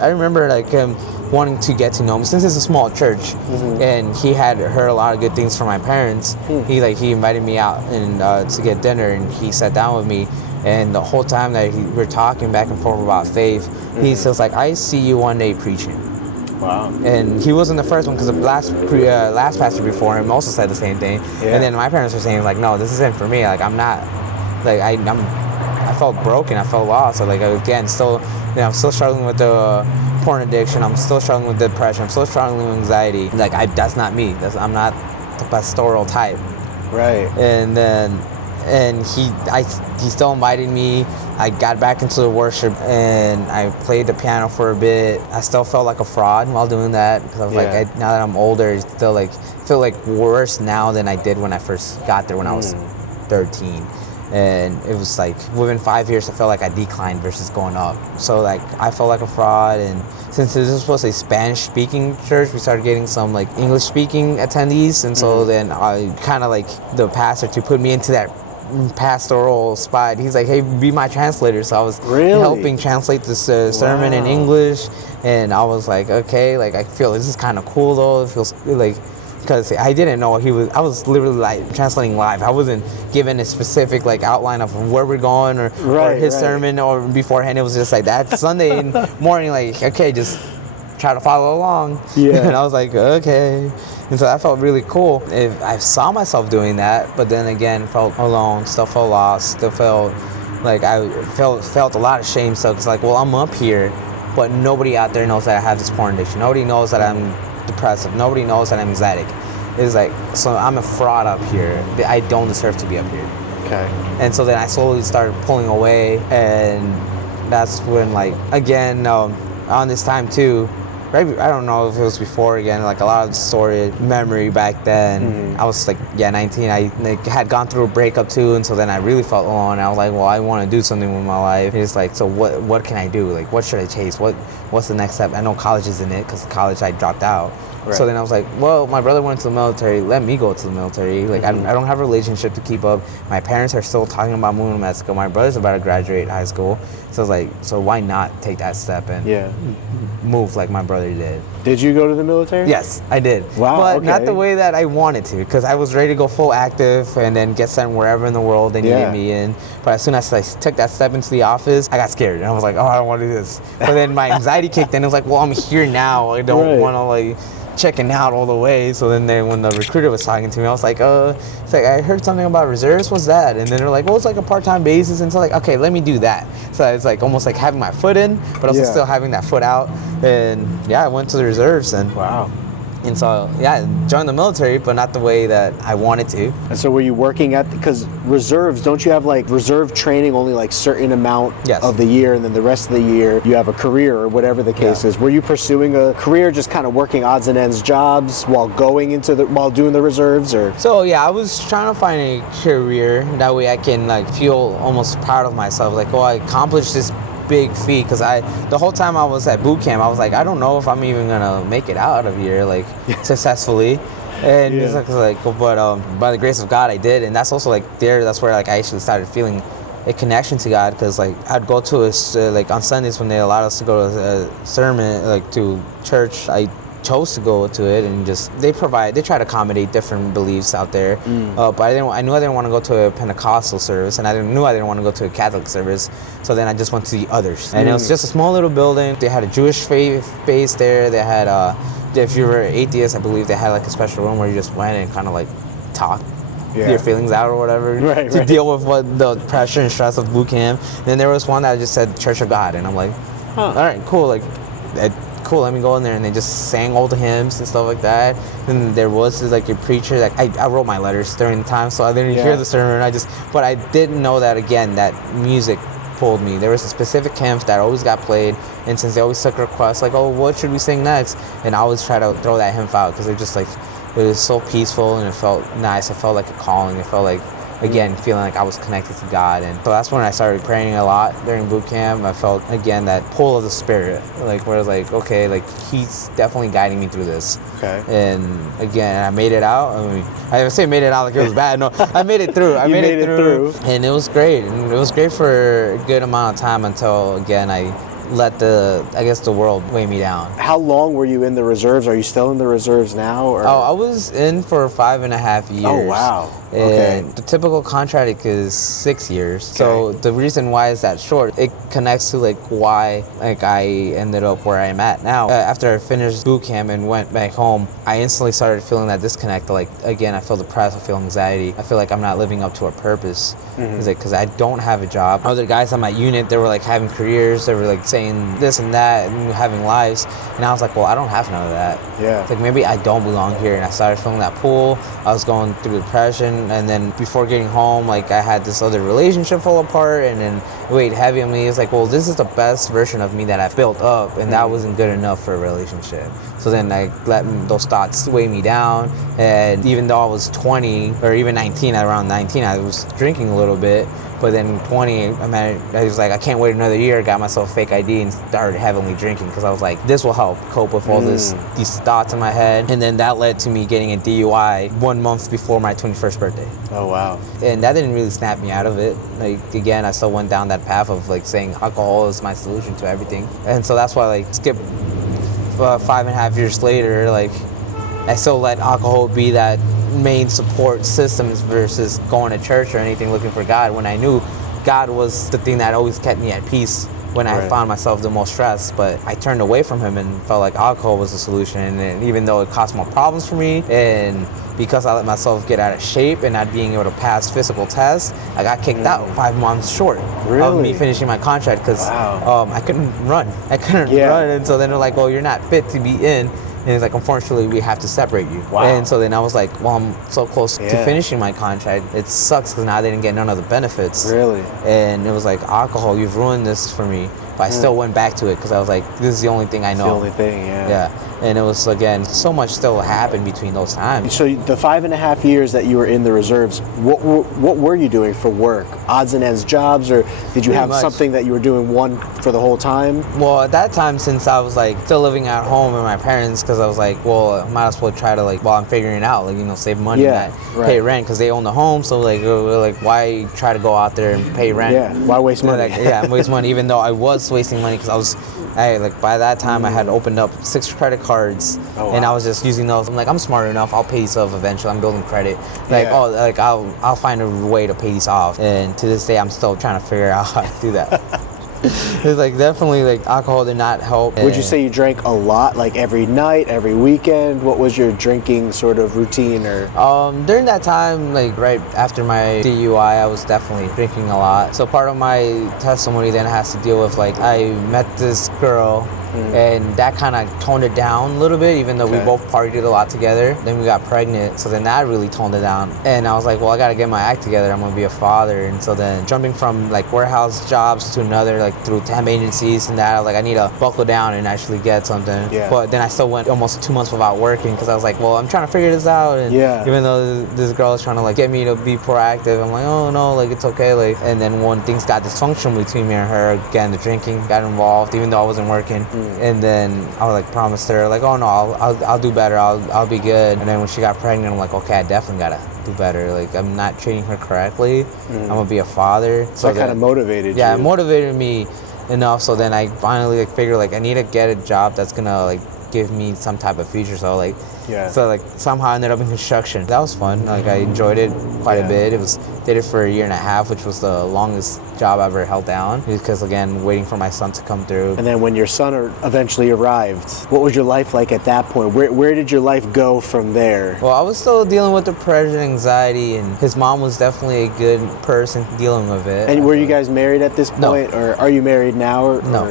I remember like him wanting to get to know me since it's a small church, and he had heard a lot of good things from my parents. He invited me out and to get dinner, and he sat down with me. And the whole time that we were talking back and forth about faith, he says like, I see you one day preaching. Wow. And he wasn't the first one, because the last pastor before him also said the same thing. Yeah. And then my parents were saying like, no, this isn't for me. Like I'm not, like I felt broken. I felt lost. So like again, still, I'm still struggling with the porn addiction. I'm still struggling with depression. I'm still struggling with anxiety. Like that's not me. I'm not the pastoral type. Right. And he still invited me. I got back into the worship and I played the piano for a bit. I still felt like a fraud while doing that, because I was like, now that I'm older, I still like feel like worse now than I did when I first got there when I was 13. And it was like within 5 years I felt like I declined versus going up. So like I felt like a fraud, and since this was supposed to be a Spanish speaking church, we started getting some like English speaking attendees, and so then I kind of like the pastor to put me into that pastoral spot. He's like, hey, be my translator. So I was helping translate this sermon in English, and I was like, okay, like I feel this is kind of cool though. It feels like, because I didn't know I was literally like translating live. I wasn't given a specific like outline of where we're going or his sermon or beforehand. It was just like that Sunday morning, like, okay, just try to follow along. Yeah. And I was like, okay. And so that felt really cool. I saw myself doing that, but then again, felt alone, still felt lost, still felt like I felt a lot of shame still, because like, well, I'm up here, but nobody out there knows that I have this porn addiction. Nobody knows that I'm depressive. Nobody knows that I'm anxiety. It's like, so I'm a fraud up here. I don't deserve to be up here. Okay. And so then I slowly started pulling away, and that's when, like, again, on this time too, right, I don't know if it was before, again, like a lot of distorted memory back then. I was like, 19. I had gone through a breakup too, and so then I really felt alone. I was like, well, I want to do something with my life. It's like, so what can I do? Like, what should I chase? What's the next step? I know college isn't it, because college I dropped out. Right. So then I was like, well, my brother went to the military. Let me go to the military. Like, I don't have a relationship to keep up. My parents are still talking about moving to Mexico. My brother's about to graduate high school. So I was like, so why not take that step and move like my brother did? Did you go to the military? Yes, I did. Wow. But not the way that I wanted to, because I was ready to go full active and then get sent wherever in the world they needed me in. But as soon as I took that step into the office, I got scared. And I was like, oh, I don't want to do this. But then my anxiety kicked in. It was like, well, I'm here now. I don't want to like checking out all the way. So then when the recruiter was talking to me, I was like, it's like, I heard something about reserves. What's that? And then they're like, well, it's like a part-time basis. And so like, okay, let me do that. So it's like almost like having my foot in, but also still having that foot out. And I went to the reserves, and and so joined the military, but not the way that I wanted to. And so were you working because reserves, don't you have like reserve training only like certain amount of the year, and then the rest of the year you have a career or whatever the case is? Were you pursuing a career, just kind of working odds and ends jobs while doing the reserves? Or so I was trying to find a career that way I can like feel almost proud of myself, like, oh, I accomplished this big feat, because the whole time I was at boot camp, I was like, I don't know if I'm even gonna make it out of here like successfully. And it's like, but by the grace of God I did. And that's also like that's where like I actually started feeling a connection to God, because like I'd go to like on Sundays when they allowed us to go to a sermon, like to church, I chose to go to it, and just they try to accommodate different beliefs out there. But I knew I didn't want to go to a Pentecostal service, and I knew I didn't want to go to a Catholic service. So then I just went to the others, and it was just a small little building. They had a Jewish faith base there. They had if you were atheist, I believe they had like a special room where you just went and kind of like talked your feelings out or whatever to deal with what the pressure and stress of boot camp. And then there was one that just said Church of God, and I'm like, all right, cool, like. Cool, let me go in there. And they just sang all the hymns and stuff like that. And there was like a preacher that I wrote my letters during the time, so I didn't hear the sermon. But I didn't know that, again, that music pulled me. There was a specific hymn that always got played, and since they always took requests like, oh, what should we sing next, and I always try to throw that hymn out, because it just like, it was so peaceful and it felt nice. It felt like a calling. It felt like again, feeling like I was connected to God. And so that's when I started praying a lot during boot camp. I felt, again, that pull of the Spirit, like where I was like, okay, like He's definitely guiding me through this. Okay. And again, I made it out. I mean, I would say made it out like it was bad. No, I made it through. I made it through. And it was great. And it was great for a good amount of time until, again, I let the world weigh me down. How long were you in the reserves? Are you still in the reserves now? Or? Oh, I was in for 5.5 years. Oh, wow. And the typical contract is 6 years. Okay. So the reason why is that short, it connects to like why like I ended up where I'm at now. After I finished boot camp and went back home, I instantly started feeling that disconnect. Like, again, I feel depressed, I feel anxiety. I feel like I'm not living up to a purpose. It's like, because I don't have a job. Other guys on my unit, they were like having careers, they were like saying this and that and having lives. And I was like, well, I don't have none of that. Yeah. It's like, maybe I don't belong here. And I started feeling that pull. I was going through depression. And then before getting home, like I had this other relationship fall apart, and then it weighed heavy on me. It's like, well, this is the best version of me that I've built up, and that wasn't good enough for a relationship. So then I let those thoughts weigh me down. And even though I was 20 or even 19, around 19, I was drinking a little bit. But then 20, I was like, I can't wait another year. Got myself a fake ID and started heavily drinking because I was like, this will help cope with all these thoughts in my head. And then that led to me getting a DUI 1 month before my 21st birthday. Oh, wow. And that didn't really snap me out of it. Like, again, I still went down that path of like saying alcohol is my solution to everything. And so that's why, like, skip 5.5 years later, like, I still let alcohol be that main support systems versus going to church or anything looking for God, when I knew God was the thing that always kept me at peace when I found myself the most stressed. But I turned away from Him and felt like alcohol was the solution. And even though it caused more problems for me, and because I let myself get out of shape and not being able to pass physical tests, I got kicked out 5 months short of me finishing my contract because I couldn't run. Run. And so then they're like, well, you're not fit to be in. And it's like, unfortunately, we have to separate you. Wow. And so then I was like, well, I'm so close to finishing my contract. It sucks because now I didn't get none of the benefits. Really? And it was like, alcohol, you've ruined this for me. But I still went back to it because I was like, this is the only thing I know. It's the only thing, Yeah. And it was, again, so much still happened between those times. So the 5.5 years that you were in the reserves, what were you doing for work? Odds and ends jobs, or did you have something that you were doing one for the whole time? Well, at that time, since I was like still living at home with my parents, because I was like, well, I might as well try to, like, while I'm figuring it out, like, you know, save money and pay rent, because they own the home. So like, why try to go out there and pay rent? Yeah, why waste money? Like, waste money, even though I was wasting money because by that time I had opened up 6 credit cards, and I was just using those. I'm like, I'm smart enough, I'll pay these off eventually. I'm building credit. I'll find a way to pay these off. And to this day, I'm still trying to figure out how to do that. It's like, definitely, like, alcohol did not help. Would you say you drank a lot, like every night, every weekend? What was your drinking sort of routine? Or during that time, like right after my DUI, I was definitely drinking a lot. So part of my testimony then has to deal with, like, I met this girl, and that kind of toned it down a little bit, even though we both partied a lot together. Then we got pregnant, so then that really toned it down. And I was like, well, I gotta get my act together. I'm gonna be a father. And so then jumping from like warehouse jobs to another, like through temp agencies and that, I was like, I need to buckle down and actually get something. Yeah. But then I still went almost 2 months without working because I was like, well, I'm trying to figure this out. And even though this girl is trying to like get me to be proactive, I'm like, oh no, like it's okay. Like, and then when things got dysfunctional between me and her, again, the drinking got involved, even though I wasn't working. And then I was like, promised her, like, oh no, I'll do better. I'll be good. And then when she got pregnant, I'm like, okay, I definitely gotta do better. Like, I'm not treating her correctly. I'm gonna be a father. So that kind of motivated you. Yeah, it motivated me enough. So then I finally like figured, like, I need to get a job that's gonna like give me some type of future. So like, so like somehow I ended up in construction. That was fun. Like, I enjoyed it quite a bit. Did it for 1.5 years, which was the longest job I ever held down, because again, waiting for my son to come through. And then when your son eventually arrived, what was your life like at that point? Where did your life go from there? Well, I was still dealing with depression, anxiety, and his mom was definitely a good person dealing with it. And were you guys married at this point? No. Or are you married now? No.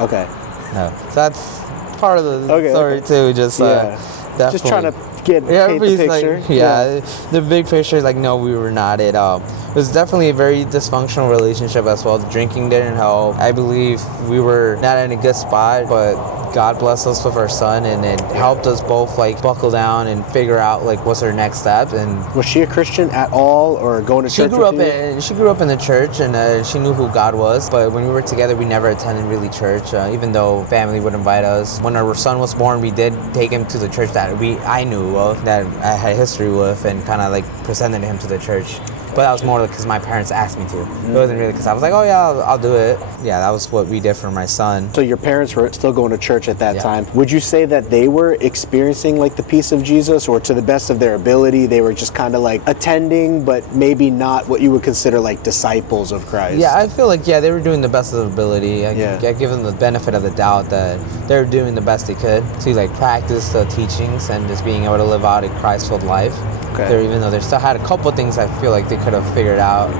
Okay. No. So that's part of the story too. Just just trying to paint the everybody's picture. like, the big picture is like, no, we were not. It was definitely a very dysfunctional relationship as well. The drinking didn't help. I believe we were not in a good spot, but God blessed us with our son, and it helped us both like buckle down and figure out like what's our next step. And Was she a Christian at all, or going to she church? she grew up in the church, and she knew who God was. But when we were together, we never attended really church, even though family would invite us. When our son was born, we did take him to the church that I knew of, that I had history with, and kind of like presented him to the church. But that was more because my parents asked me to. It wasn't really because I was like, oh yeah, I'll do it. Yeah, that was what we did for my son. So your parents were still going to church at that time. Would you say that they were experiencing like the peace of Jesus, or to the best of their ability, they were just kind of like attending, but maybe not what you would consider like disciples of Christ? Yeah, I feel like, they were doing the best of their ability. I give them the benefit of the doubt that they were doing the best they could to like practice the teachings and just being able to live out a Christ-filled life. Okay. Even though they still had a couple of things I feel like they could have figured out.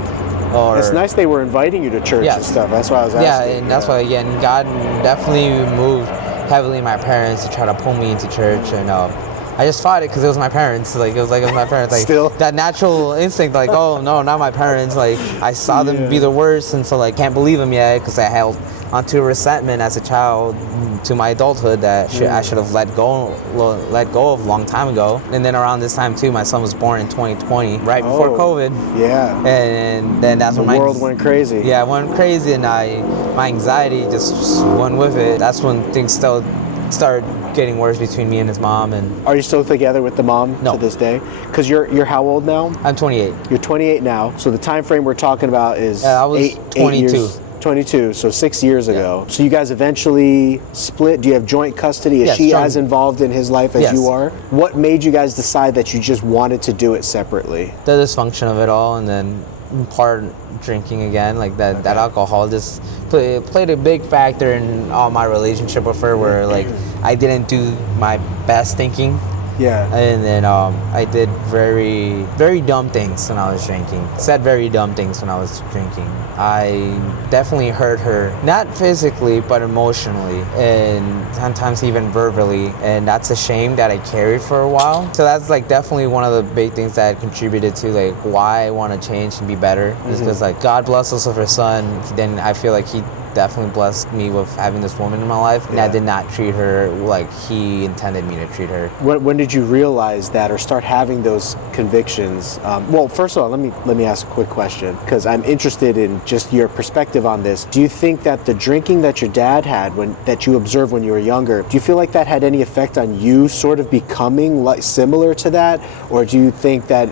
Or, it's nice they were inviting you to church and stuff. That's why I was asking. Yeah, and that's why, again, God definitely moved heavily in my parents to try to pull me into church, and I just fought it because it was my parents. Like, it was my parents. Like, still? That natural instinct, like, oh, no, not my parents. Like, I saw them be the worst, and so, like, can't believe them yet because I held onto resentment as a child to my adulthood that I should have let go of a long time ago. And then around this time, too, my son was born in 2020, right before COVID. Yeah. And then that's when the world went crazy. Yeah, it went crazy, and my anxiety just went with it. That's when things still started getting worse between me and his mom. And are you still together with the mom to this day? Because you're how old now? I'm 28. You're 28 now. So the time frame we're talking about is I was 22. 22, so 6 years ago. So you guys eventually split. Do you have joint custody? Is she as involved in his life as you are? What made you guys decide that you just wanted to do it separately? The dysfunction of it all, and then part drinking again, like that alcohol just played a big factor in all my relationship with her, where like I didn't do my best thinking. Yeah. And then I did very, very dumb things when I was drinking. Said very dumb things when I was drinking. I definitely hurt her, not physically, but emotionally, and sometimes even verbally. And that's a shame that I carried for a while. So that's like definitely one of the big things that contributed to like why I want to change and be better. Is because like God blessed us with her son. Then I feel like he definitely blessed me with having this woman in my life, and I did not treat her like he intended me to treat her. When did you realize that, or start having those convictions? Well, first of all, let me ask a quick question, because I'm interested in just your perspective on this. Do you think that the drinking that your dad had, that you observed when you were younger, do you feel like that had any effect on you sort of becoming like similar to that, or do you think that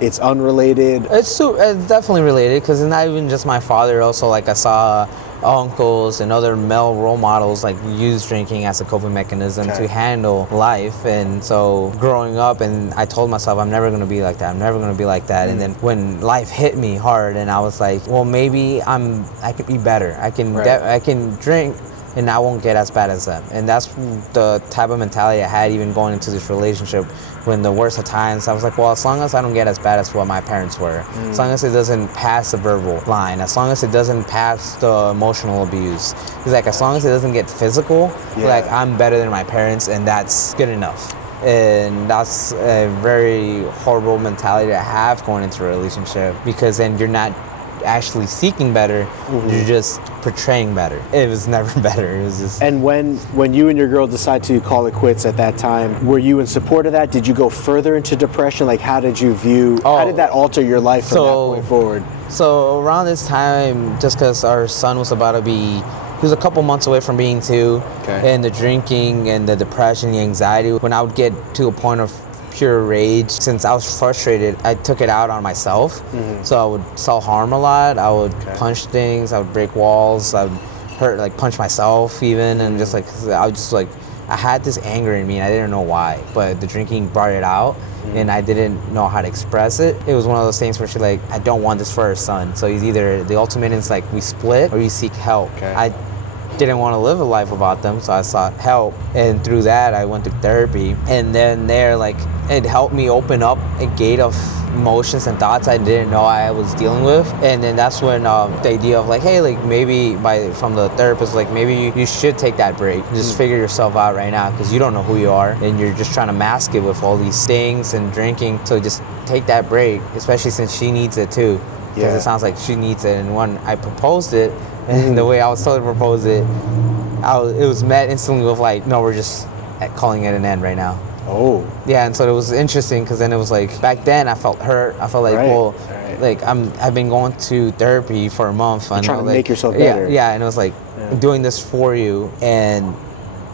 it's unrelated? It's definitely related, because it's not even just my father. Also, like I saw uncles and other male role models like use drinking as a coping mechanism to handle life. And so growing up, and I told myself I'm never going to be like that, and then when life hit me hard, and I was like, well, maybe I could be better, I can drink and I won't get as bad as them. And that's the type of mentality I had even going into this relationship. When the worst of times, I was like, well, as long as I don't get as bad as what my parents were, as long as it doesn't pass the verbal line, as long as it doesn't pass the emotional abuse, it's like as long as it doesn't get physical, like I'm better than my parents, and that's good enough. And that's a very horrible mentality to have going into a relationship, because then you're not actually seeking better, you're just portraying better. It was never better. It was just. And when you and your girl decided to call it quits at that time, were you in support of that? Did you go further into depression? Like, how did you view? How did that alter your life from that point forward? So around this time, just because our son was about to be. He was a couple months away from being 2, and the drinking and the depression, the anxiety, when I would get to a point of pure rage, since I was frustrated, I took it out on myself. So I would self-harm a lot. I would punch things, I would break walls, I would punch myself even, and just like, I had this anger in me, and I didn't know why, but the drinking brought it out, and I didn't know how to express it. It was one of those things where she's like, I don't want this for her son. So he's either, the ultimate is like, we split or you seek help. didn't want to live a life without them, so I sought help. And through that, I went to therapy. And then there, like, it helped me open up a gate of emotions and thoughts I didn't know I was dealing with. And then that's when the idea of like, hey, like maybe from the therapist, like maybe you should take that break. Just figure yourself out right now, because you don't know who you are and you're just trying to mask it with all these things and drinking. So just take that break, especially since she needs it too. Because it sounds like she needs it. And when I proposed it, and the way I was told to propose it, it was met instantly with like, no, we're just calling it an end right now. Oh. Yeah, and so it was interesting, because then it was like, back then I felt hurt. I felt like, well, like I've been going to therapy for a month. You're trying to like, make yourself better. Yeah, and it was like, I'm doing this for you, and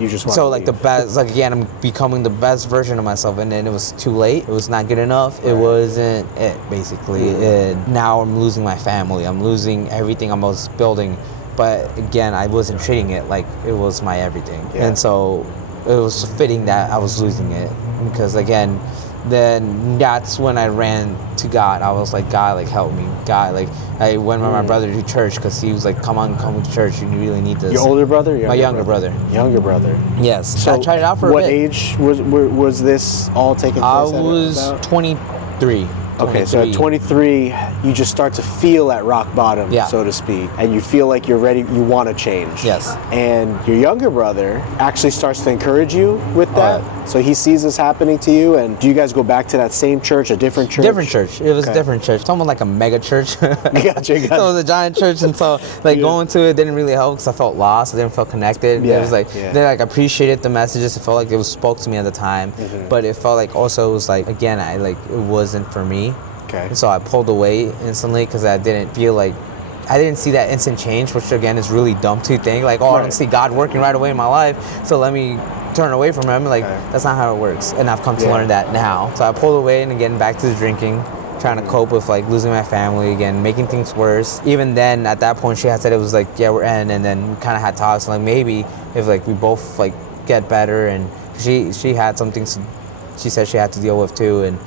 you just want so to like leave. the best, like again, I'm becoming the best version of myself, and then it was too late. It was not good enough. It wasn't it, basically. And now I'm losing my family. I'm losing everything I was building. But again, I wasn't treating it like it was my everything. And so it was fitting that I was losing it, because again, then that's when I ran to God. I was like, God, like help me. God, like I went with my brother to church, because he was like, come to church. You really need this. Your older brother? My younger brother. Younger brother. Yes. So I tried it out for a bit. What age was this all taking place? I was 23. Okay, so at 23, you just start to feel at rock bottom, so to speak, and you feel like you're ready, you want to change. Yes. And your younger brother actually starts to encourage you with that. yeah. So he sees this happening to you, and do you guys go back to that same church, a different church? Different church. It was a different church. It's almost like a mega church. Gotcha. So it was a giant church, and so like going to it didn't really help, because I felt lost. I didn't feel connected. It was like they like appreciated the messages. It felt like it was spoke to me at the time, but it felt like also it was like, again, it wasn't for me. Okay. And so I pulled away instantly, because I didn't feel like, I didn't see that instant change, which again is really dumb to think. Like, I didn't see God working right away in my life, so let me turn away from Him. Like, that's not how it works. And I've come to learn that now. So I pulled away, and again, back to the drinking, trying to cope with like losing my family again, making things worse. Even then, at that point, she had said it was like, yeah, we're in. And then we kind of had talks, like maybe if like we both like get better. And she had some things she said she had to deal with too. And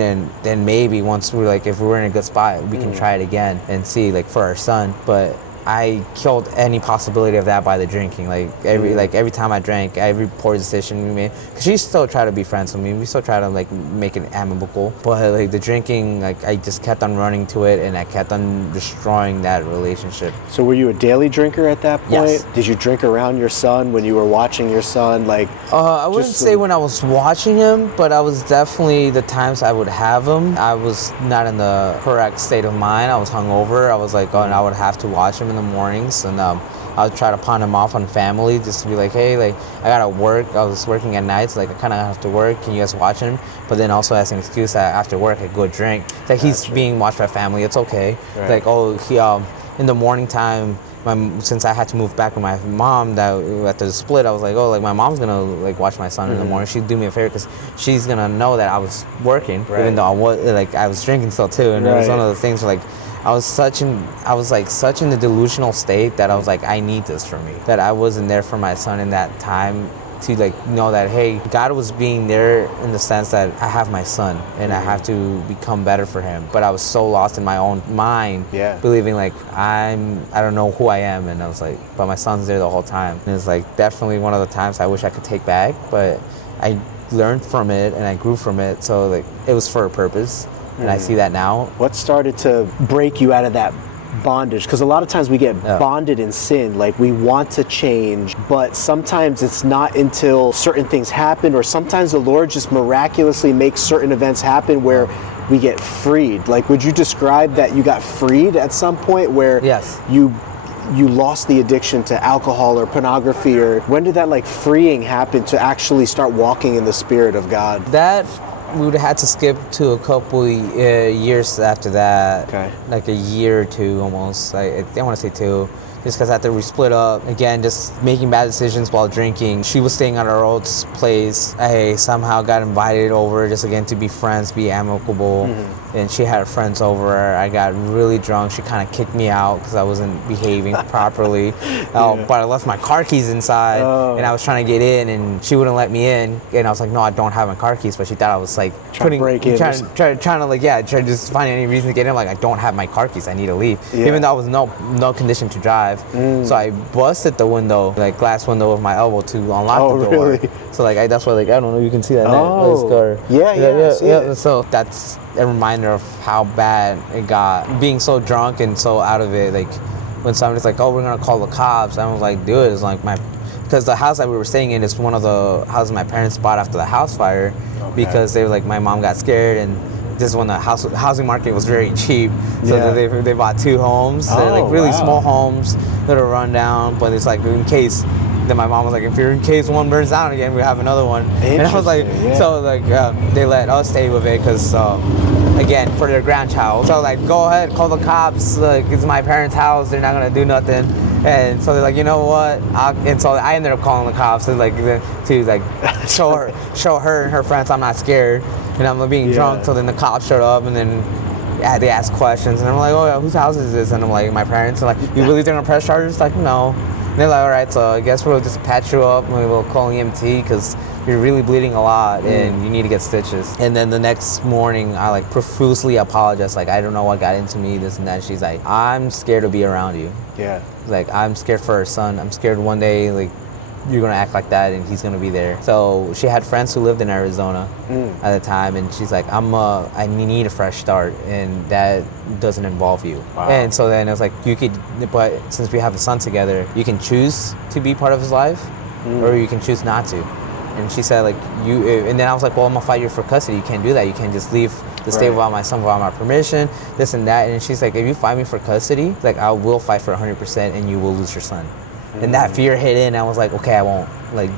then maybe once we're like, if we're in a good spot, we can try it again and see like for our son. But I killed any possibility of that by the drinking. Like every time I drank, every poor decision we made, cause she still tried to be friends with me. We still try to like make it amicable. But like the drinking, like I just kept on running to it, and I kept on destroying that relationship. So were you a daily drinker at that point? Yes. Did you drink around your son when you were watching your son? Like, I wouldn't say when I was watching him, but I was definitely the times I would have him. I was not in the correct state of mind. I was hungover. I was like, and I would have to watch him in the mornings, and I would try to pawn him off on family, just to be like, hey, like I gotta work. I was working at nights, like I kind of have to work. Can you guys watch him? But then also as an excuse that after work I go drink. Like he's being watched by family. It's okay. Right. Like he in the morning time. Since I had to move back with my mom, that after the split, I was like, my mom's gonna like watch my son in the morning. She'd do me a favor, because she's gonna know that I was working, even though I was drinking still too. And it was one of the things where, like, I was such in a delusional state that I was like, I need this for me. That I wasn't there for my son in that time, to like know that, hey, God was being there in the sense that I have my son and I have to become better for him. But I was so lost in my own mind, believing like I don't know who I am. And I was like, but my son's there the whole time. And it's like definitely one of the times I wish I could take back, but I learned from it and I grew from it. So like it was for a purpose. And I see that now. What started to break you out of that bondage? Because a lot of times we get bonded in sin, like we want to change, but sometimes it's not until certain things happen, or sometimes the Lord just miraculously makes certain events happen where we get freed. Like, would you describe that you got freed at some point where you lost the addiction to alcohol or pornography? Or when did that like freeing happen to actually start walking in the Spirit of God? That we would have had to skip to a couple years after that. Okay. Like a year or two almost. I want to say 2. Just because after we split up, again, just making bad decisions while drinking. She was staying at our old place. I somehow got invited over just again to be friends, be amicable. And she had friends over. I got really drunk. She kind of kicked me out because I wasn't behaving properly. But I left my car keys inside, and I was trying to get in, and she wouldn't let me in. And I was like, no, I don't have my car keys. But she thought I was like trying to just find any reason to get in. Like, I don't have my car keys. I need to leave. Even though I was no condition to drive. drive. So I busted the window, like glass window with my elbow to unlock the door. Really? So like that's why, like, I don't know, you can see that scar. I see it. So that's a reminder of how bad it got. Being so drunk and so out of it, like when somebody's like, oh, we're gonna call the cops, I was like, dude, it's like because the house that we were staying in is one of the houses my parents bought after the house fire, because they were like, my mom got scared, and this is when the housing market was very cheap, so they bought 2 homes. They're like really small homes that are run down, but it's like in case. Then my mom was like, if you're in case one burns down again, we have another one. And I was like, so like they let us stay with it because again, for their grandchild. So like, go ahead, call the cops. Like, it's my parents' house. They're not gonna do nothing. And so they're like, you know what? And so I ended up calling the cops to show her and her friends I'm not scared, and I'm being drunk. So then the cops showed up, and then they asked questions, and I'm like, oh yeah, whose house is this? And I'm like, my parents. And like, you really think I'm gonna press charges? Like, no. And they're like, all right, so I guess we'll just patch you up, and we'll call EMT because you're really bleeding a lot and you need to get stitches. And then the next morning, I like profusely apologized, like, I don't know what got into me, this and that. She's like, I'm scared to be around you. Yeah. Like, I'm scared for her son. I'm scared one day, like, you're gonna act like that and he's gonna be there. So she had friends who lived in Arizona at the time, and she's like, I need a fresh start, and that doesn't involve you. Wow. And so then it was like, but since we have a son together, you can choose to be part of his life, or you can choose not to. And she said, like, and then I was like, well, I'm gonna fight you for custody. You can't do that. You can't just leave the state without my son, without my permission, this and that. And she's like, if you fight me for custody, like, I will fight for 100%, and you will lose your son. And that fear hit in. I was like, okay, I won't. Like,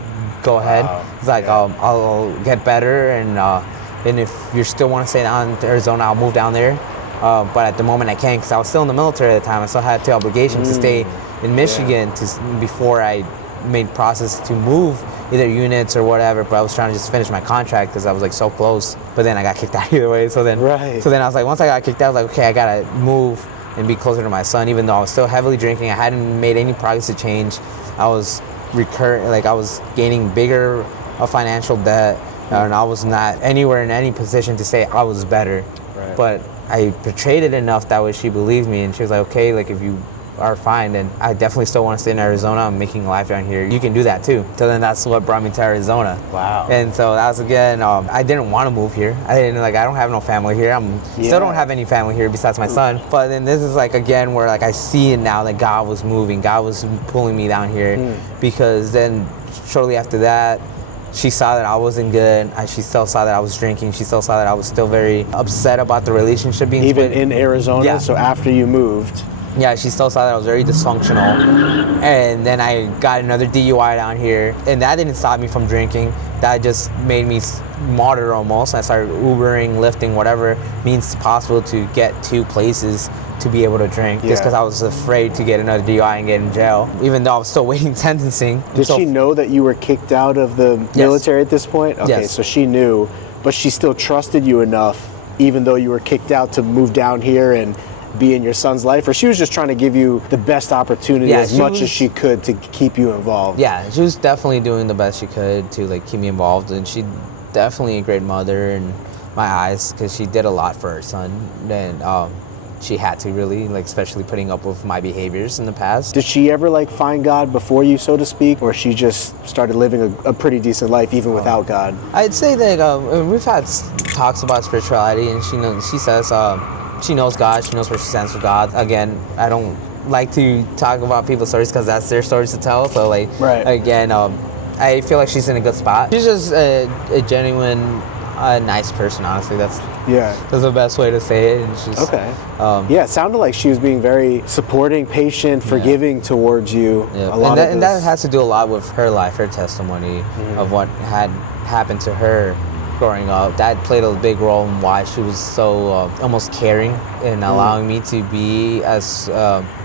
go ahead. It's like, I'll get better, and if you still want to stay down in Arizona, I'll move down there. But at the moment, I can't, because I was still in the military at the time. I still had the obligation to stay in Michigan before I made process to move either units or whatever. But I was trying to just finish my contract because I was like so close. But then I got kicked out either way. So then I was like, once I got kicked out, I was like, okay, I gotta move and be closer to my son, even though I was still heavily drinking. I hadn't made any progress to change. I was I was gaining bigger financial debt, and I was not anywhere in any position to say I was better. Right. But I portrayed it enough that way she believed me, and she was like, okay, like, if you are fine, then I definitely still want to stay in Arizona. I'm making a life down here. You can do that too. So then that's what brought me to Arizona. Wow. And so that was, again, I didn't want to move here. I don't have no family here. Still don't have any family here besides my son. But then this is like, again, where like I see it now that God was moving. God was pulling me down here, because then shortly after that, she saw that I wasn't good. She still saw that I was drinking. She still saw that I was still very upset about the relationship being even split. in Arizona. Yeah. So after you moved. Yeah, she still saw that I was very dysfunctional. And then I got another DUI down here, and that didn't stop me from drinking. That just made me martyr almost. I started Ubering, lifting, whatever means possible to get to places to be able to drink, just because I was afraid to get another DUI and get in jail, even though I was still waiting sentencing. Did she know that you were kicked out of the military at this point? Okay, so she knew, but she still trusted you enough, even though you were kicked out, to move down here and be in your son's life? Or she was just trying to give you the best opportunity as much as she could to keep you involved? Yeah, she was definitely doing the best she could to like keep me involved, and she definitely a great mother in my eyes, because she did a lot for her son, and she had to really, like, especially putting up with my behaviors in the past. Did she ever like find God before you, so to speak, or she just started living a pretty decent life even without God? I'd say that we've had talks about spirituality, and she says she knows God, she knows where she stands for God. Again, I don't like to talk about people's stories because that's their stories to tell. So like, again, I feel like she's in a good spot. She's just a genuine, nice person, honestly. That's the best way to say it. And she's, it sounded like she was being very supporting, patient, forgiving towards you. And that has to do a lot with her life, her testimony of what had happened to her growing up. That played a big role in why she was so almost caring and allowing me to be as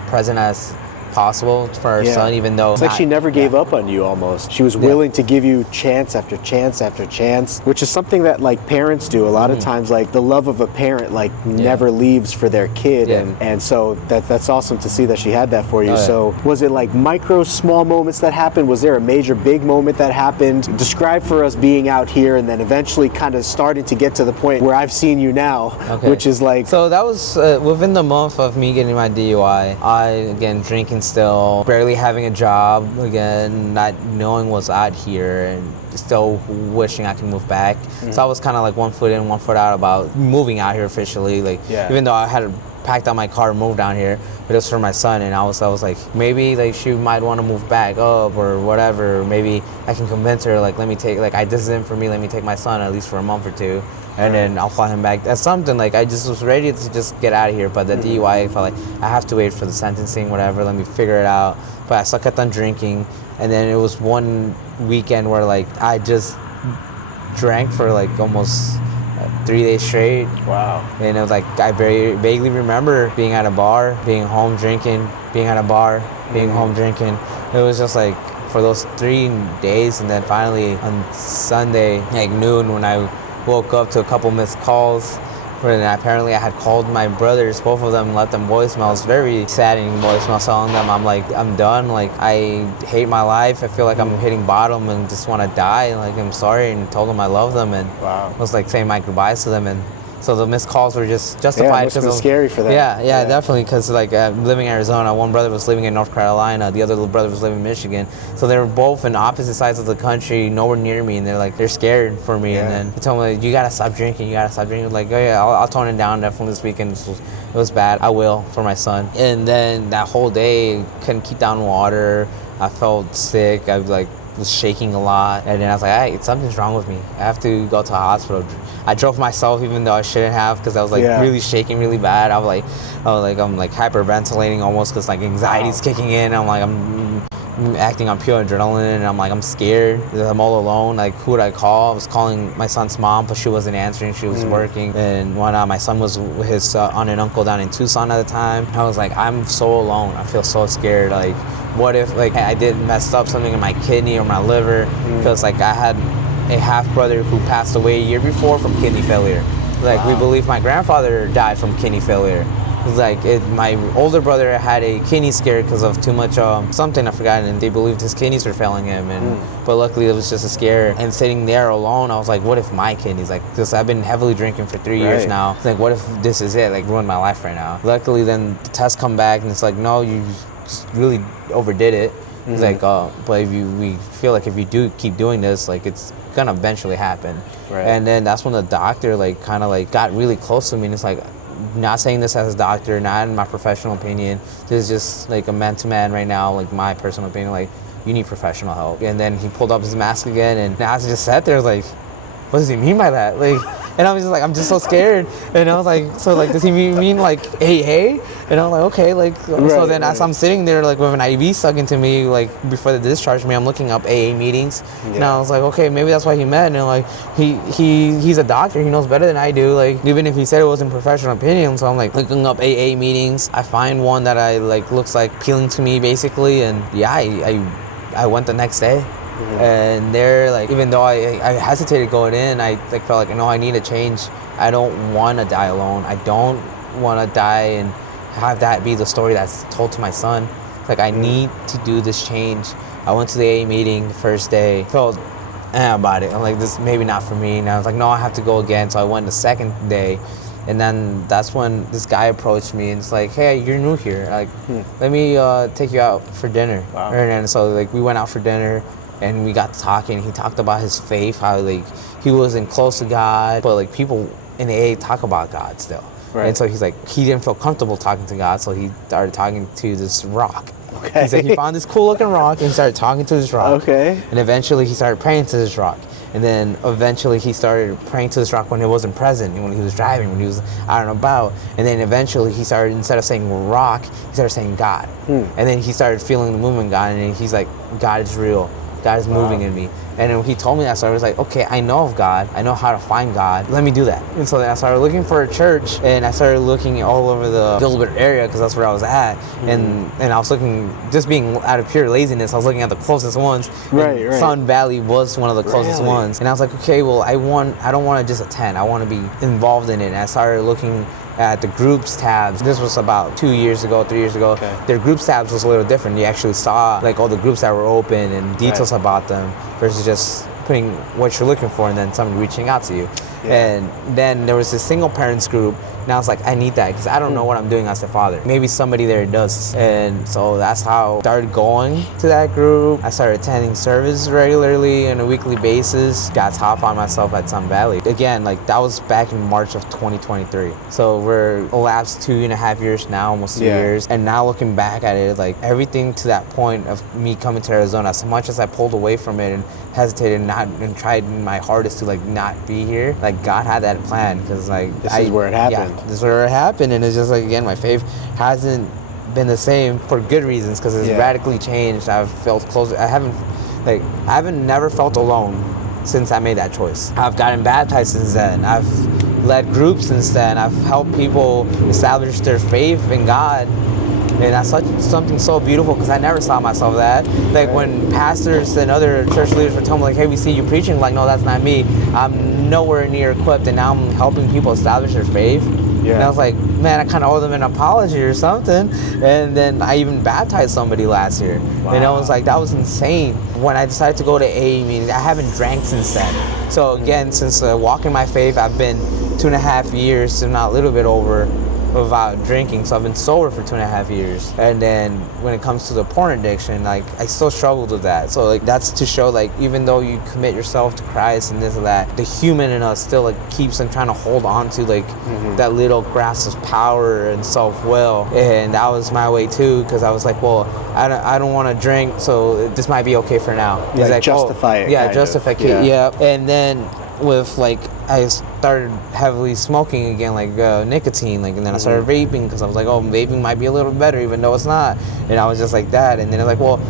present as possible for her son, even though it's like she never gave up on you. Almost, she was willing to give you chance after chance after chance, which is something that like parents do a lot of times. Like the love of a parent like never leaves for their kid, and so that's awesome to see that she had that for you. So was it like micro small moments that happened? Was there a major big moment that happened? Describe for us being out here and then eventually kind of starting to get to the point where I've seen you now, which is like, so that was within the month of me getting my DUI. I again drinking still barely having a job again, not knowing what's out here, and still wishing I could move back. So I was kind of like 1 foot in, 1 foot out about moving out here officially. Like, even though I had packed out my car and moved down here, but it was for my son, and I was like, maybe like she might want to move back up or whatever. Maybe I can convince her, like, let me take, like, this isn't for me, let me take my son at least for a month or two, and then I'll fly him back. That's something, like, I just was ready to just get out of here, but the DUI, I felt like I have to wait for the sentencing, whatever, let me figure it out. But I still kept on drinking, and then it was one weekend where, like, I just drank for like almost 3 days straight. Wow. And it was like, I very vaguely remember being at a bar, being home drinking, being at a bar, being home drinking. It was just like for those 3 days, and then finally on Sunday, like noon, when I woke up to a couple missed calls, and apparently I had called my brothers, both of them, left them voicemails, very saddening voicemails, telling them I'm like, I'm done, like, I hate my life, I feel like I'm hitting bottom and just want to die, like, I'm sorry, and told them I love them, and I was like saying my goodbyes to them, and so the missed calls were just justified. Yeah, it must have been scary for them. Yeah, definitely, because like living in Arizona, one brother was living in North Carolina, the other little brother was living in Michigan, so they were both in opposite sides of the country, nowhere near me, and they're scared for me. And then they told me, like, you gotta stop drinking, you gotta stop drinking. Like, oh yeah, I'll tone it down definitely this weekend. It was bad. I will, for my son. And then that whole day, couldn't keep down water. I felt sick. I was shaking a lot, and then I was like, hey, something's wrong with me. I have to go to a hospital. I drove myself, even though I shouldn't have, because I was like really shaking really bad. I'm like hyperventilating almost, because like anxiety's kicking in. I'm acting on pure adrenaline, and I'm scared. I'm all alone. Like, who would I call? I was calling my son's mom, but she wasn't answering. She was working. And my son was with his aunt and uncle down in Tucson at the time. I was like, I'm so alone. I feel so scared. Like, what if like I did mess up something in my kidney or my liver? Because like I had a half brother who passed away a year before from kidney failure. Like, we believe my grandfather died from kidney failure. Like, my older brother had a kidney scare because of too much something I forgot, and they believed his kidneys were failing him. And but luckily it was just a scare. And sitting there alone, I was like, what if my kidneys? Like, because I've been heavily drinking for 3 years now. Like, what if this is it? Like, ruined my life right now. Luckily, then the tests come back, and it's like, no, you just really overdid it. It's like, but we feel like if you do keep doing this, like, it's gonna eventually happen. And then that's when the doctor kind of got really close to me, and it's like, not saying this as a doctor, not in my professional opinion, this is just like a man-to-man right now, like my personal opinion, like, you need professional help. And then he pulled up his mask again, and I just sat there like, what does he mean by that? Like, and I was just like, I'm just so scared. And I was like, so like, does he mean like, hey? And I'm like, okay, like, so then as I'm sitting there like with an IV stuck into me, like before they discharged me, I'm looking up AA meetings. And I was like, okay, maybe that's why he meant. And like, he's a doctor, he knows better than I do. Like, even if he said it wasn't professional opinion, so I'm like looking up AA meetings. I find one that I like looks like appealing to me basically, and I went the next day. And there, like, even though I hesitated going in, I like felt like, no, I need a change. I don't want to die alone. I don't want to die and have that be the story that's told to my son. Like, I need to do this change. I went to the AA meeting the first day, felt about it. I'm like, this maybe not for me. And I was like, no, I have to go again. So I went the second day. And then that's when this guy approached me and it's like, hey, you're new here. Like, let me take you out for dinner. And then so like we went out for dinner. And we got talking. He talked about his faith, how like he wasn't close to God, but like people in AA talk about God still. And so he's like, he didn't feel comfortable talking to God, so he started talking to this rock. He said he found this cool looking rock and started talking to this rock. And eventually he started praying to this rock. And then eventually he started praying to this rock when it wasn't present, when he was driving, when he was out and about. And then eventually he started, instead of saying rock, he started saying God. And then he started feeling the movement of God, and he's like, God is real. God is moving in me. And then when he told me that, so I was like, okay, I know of God. I know how to find God. Let me do that. And so then I started looking for a church, and I started looking all over the Gilbert area because that's where I was at. And I was looking, just being out of pure laziness, I was looking at the closest ones. Sun Valley was one of the closest ones. And I was like, okay, well, I don't want to just attend. I want to be involved in it. And I started looking at the groups tabs. This was about 2 years ago, 3 years ago. Their groups tabs was a little different. You actually saw like all the groups that were open and details about them versus just putting what you're looking for and then somebody reaching out to you. And then there was this single parents group And I was like, I need that because I don't know what I'm doing as a father. Maybe somebody there does. And so that's how I started going to that group. I started attending service regularly on a weekly basis. Got top on myself at Sun Valley. Again, like that was back in March of 2023. So we're elapsed 2.5 years now, almost 2 years. And now looking back at it, like everything to that point of me coming to Arizona, as much as I pulled away from it and hesitated and tried my hardest to like not be here, like God had that plan because like this is where it happened. Yeah, this is where it happened. And it's just like, again, my faith hasn't been the same for good reasons because it's radically changed. I've felt closer. I haven't never felt alone since I made that choice. I've gotten baptized since then. I've led groups since then. I've helped people establish their faith in God. And that's something so beautiful because I never saw myself that. Like when pastors and other church leaders were telling me like, hey, we see you preaching, like, no, that's not me. I'm nowhere near equipped, and now I'm helping people establish their faith. Yeah. And I was like, man, I kind of owe them an apology or something. And then I even baptized somebody last year. Wow. And I was like, that was insane. When I decided to go to AA meetings, I haven't drank since then. So again, since walking my faith, I've been 2.5 years, if not a little bit over, without drinking. So I've been sober for 2.5 years. And then when it comes to the porn addiction, like I still struggled with that. So like that's to show like even though you commit yourself to Christ and this and that, the human in us still like keeps on trying to hold on to like that little grasp of power and self-will. And that was my way too, because I was like, well, I don't want to drink, so this might be okay for now. He's like justify it. Yeah, justify it. Yeah. And then with like I started heavily smoking again, like nicotine, like, and then I started vaping because I was like, oh, vaping might be a little better even though it's not. And I was just like that. And then it's like, well,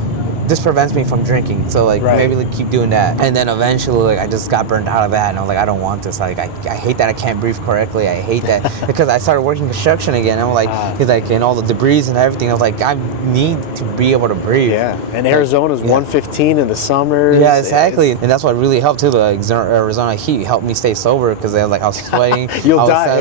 this prevents me from drinking, so like maybe like keep doing that. And then eventually like I just got burned out of that, and I was like, I don't want this. Like I hate that I can't breathe correctly. I hate that because I started working construction again. I'm like, it's like, and all the debris and everything. I was like, I need to be able to breathe. Yeah, and Arizona's 115 in the summers. Yeah, exactly. And that's what really helped too. The Arizona heat helped me stay sober because I was sweating. You'll die.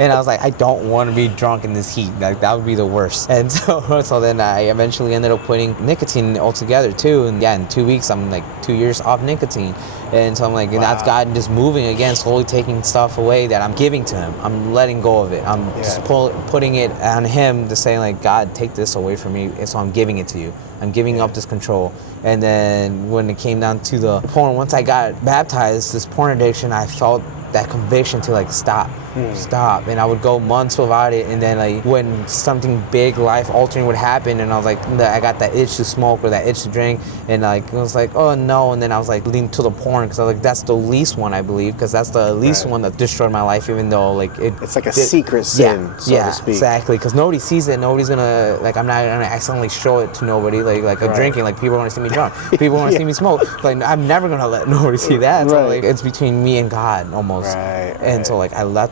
And I was like, I don't want to be drunk in this heat. Like that would be the worst. And so then I eventually ended up quitting nicotine altogether too. And yeah, in 2 weeks I'm like 2 years off nicotine. And so I'm like, and that's God just moving again, slowly taking stuff away that I'm giving to Him. I'm letting go of it. I'm just putting it on Him to say like, God, take this away from me. So I'm giving it to you. I'm giving up this control. And then when it came down to the porn, once I got baptized, this porn addiction, I felt that conviction to like stop. And I would go months without it, and then like when something big life altering would happen, and I was like, I got that itch to smoke or that itch to drink, and like it was like, oh no. And then I was like leaning to the porn because I was like, that's the least one, I believe, because that's the least one that destroyed my life, even though like it's like a secret sin, so to speak. Exactly, because nobody sees it. Nobody's gonna like, I'm not gonna accidentally show it to nobody, like a drinking, like people want to see me drunk, people want to see me smoke, like I'm never gonna let nobody see that. So like it's between me and God almost. And so like I let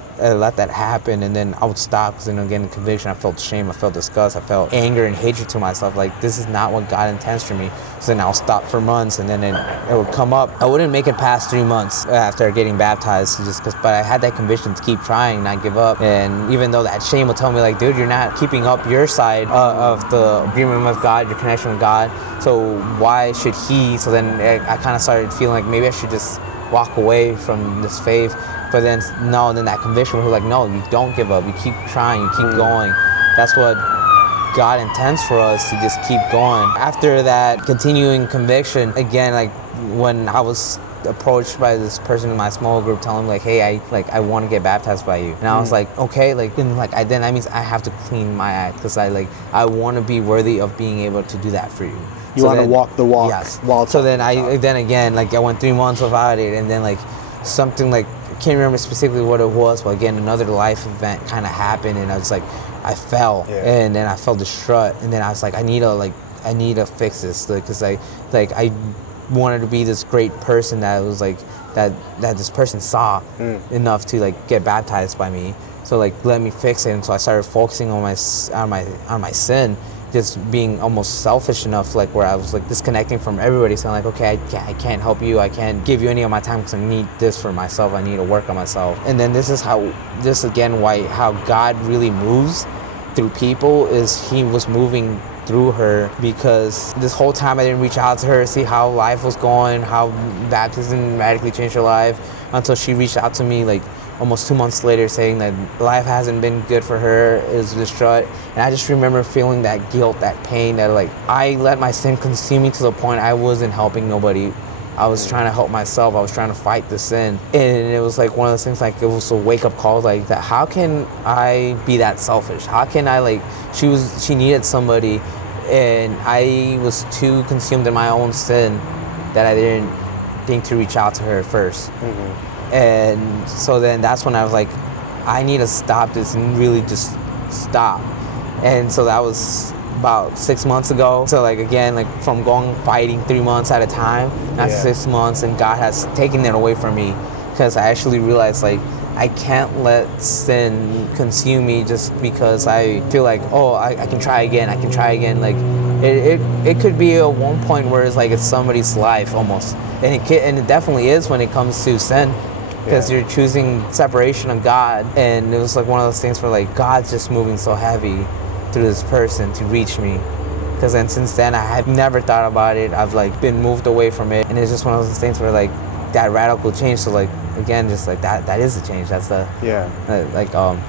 that happen, and then I would stop, because then again, conviction, I felt shame, I felt disgust, I felt anger and hatred to myself, like this is not what God intends for me. So then I'll stop for months, and then it would come up. I wouldn't make it past 3 months after getting baptized, but I had that conviction to keep trying, not give up. And even though that shame would tell me like, dude, you're not keeping up your side of the agreement with God, your connection with God, so why should He? So then I kind of started feeling like maybe I should just walk away from this faith. But then then that conviction was like, no, you don't give up. You keep trying, you keep going. That's what God intends for us, to just keep going. After that continuing conviction, again, like when I was approached by this person in my small group telling me like, hey, I want to get baptized by you. And I was like, okay, like then that means I have to clean my act, because I want to be worthy of being able to do that for you. You want to walk the walk. Yes. So then again, like I went 3 months without it, and then like something like, I can't remember specifically what it was, but again, another life event kind of happened, and I was like, I fell, and then I felt distraught, and then I was like, I need to fix this, because I wanted to be this great person that was like that this person saw enough to like get baptized by me. So like, let me fix it. And so I started focusing on my sin, just being almost selfish enough, like where I was like disconnecting from everybody, saying like, okay, I can't help you, I can't give you any of my time because I need this for myself, I need to work on myself. And then this is how God really moves through people, is He was moving through her, because this whole time I didn't reach out to her, see how life was going, how baptism radically changed her life, until she reached out to me like almost 2 months later saying that life hasn't been good for her, is distraught. And I just remember feeling that guilt, that pain, that like I let my sin consume me to the point I wasn't helping nobody. I was trying to help myself. I was trying to fight the sin. And it was like one of those things, like it was a wake up call, like that. How can I be that selfish? How can I, like, she needed somebody and I was too consumed in my own sin that I didn't think to reach out to her first. And so then that's when I was like, I need to stop this and really just stop. And so that was about 6 months ago. So like again, like from going fighting 3 months at a time, now 6 months, and God has taken it away from me, because I actually realized like I can't let sin consume me just because I feel like, oh, I can try again, I can try again. Like it could be at one point where it's like it's somebody's life almost, and it definitely is when it comes to sin, because you're choosing separation of God. And it was like one of those things where like God's just moving so heavy through this person to reach me, because then since then I have never thought about it. I've like been moved away from it, and it's just one of those things where like that radical change. So like again, just like that is the change. That's the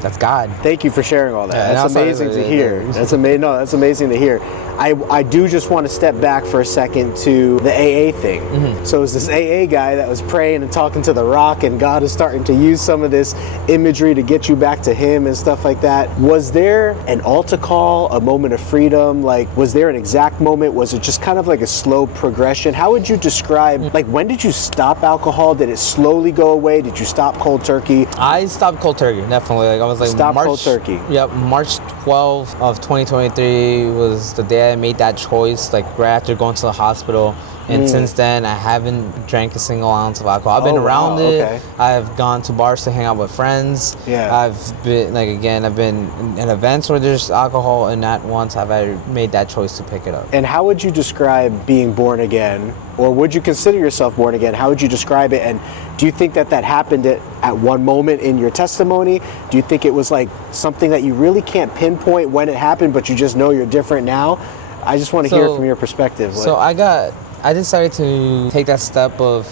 that's God. Thank you for sharing all that. Yeah, that's amazing to hear. That's amazing. No, that's amazing to hear. I do just want to step back for a second to the AA thing. So it's this AA guy that was praying and talking to the rock, and God is starting to use some of this imagery to get you back to him and stuff like that. Was there an altar call, a moment of freedom? Like, was there an exact moment? Was it just kind of like a slow progression? How would you describe, like, when did you stop alcohol? Did it slowly go away? Did you stop cold turkey? I stopped cold turkey, definitely. Like I was like, stop cold turkey. Yep, March 12th of 2023 was the day I made that choice, like right after going to the hospital. And since then, I haven't drank a single ounce of alcohol. I've been around it. Okay. I've gone to bars to hang out with friends. I've been, like, again, I've been in events where there's alcohol, and not once have I made that choice to pick it up. And how would you describe being born again? Or would you consider yourself born again? How would you describe it? And do you think that happened at one moment in your testimony? Do you think it was like something that you really can't pinpoint when it happened, but you just know you're different now? I just want to hear from your perspective. So I decided to take that step of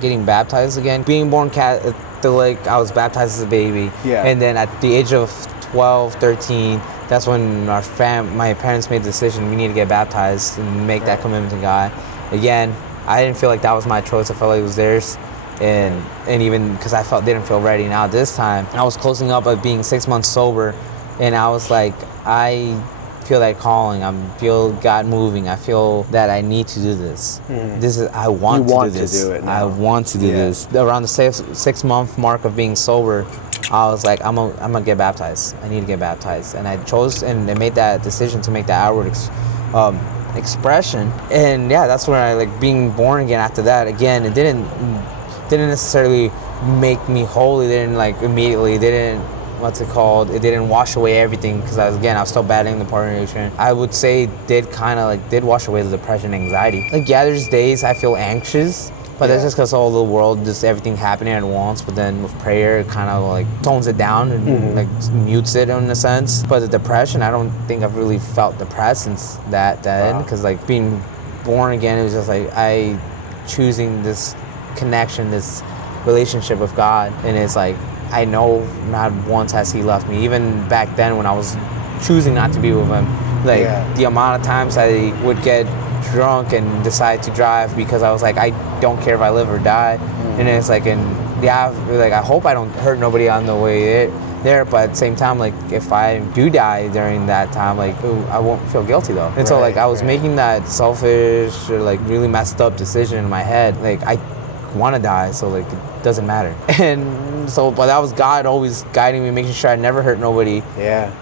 getting baptized again. Being born Catholic, I was baptized as a baby. And then at the age of 12, 13, that's when my parents made the decision, we need to get baptized and make that commitment to God. Again, I didn't feel like that was my choice. I felt like it was theirs. And even because I didn't feel ready. Now this time, I was closing up of being 6 months sober, and I was like, I feel that calling. I feel God moving. I feel that I need to do this. I want to do this. To do it now. I want to do this. Around the 6 month mark of being sober, I was like, I'm gonna get baptized. I need to get baptized. And I chose and made that decision to make that outward expression. And yeah, that's when I like being born again. After that, again, it didn't necessarily make me holy. It didn't like immediately. It didn't. It didn't wash away everything, because I was still battling the partner addiction. I would say it did wash away the depression, anxiety. Like there's days I feel anxious, but that's just because all the world, just everything happening at once. But then with prayer, it kind of like tones it down and like mutes it in a sense. But the depression, I don't think I've really felt depressed since that end, because like being born again, it was just like I choosing this connection, this relationship with God, and it's like, I know not once has he left me. Even back then when I was choosing not to be with him, like the amount of times I would get drunk and decide to drive because I was like, I don't care if I live or die. And it's like, I hope I don't hurt nobody on the way there, but at the same time, like if I do die during that time, like I won't feel guilty though. And so like I was making that selfish or like really messed up decision in my head. Like I want to die, so like it doesn't matter. And so, but that was God always guiding me, making sure I never hurt nobody.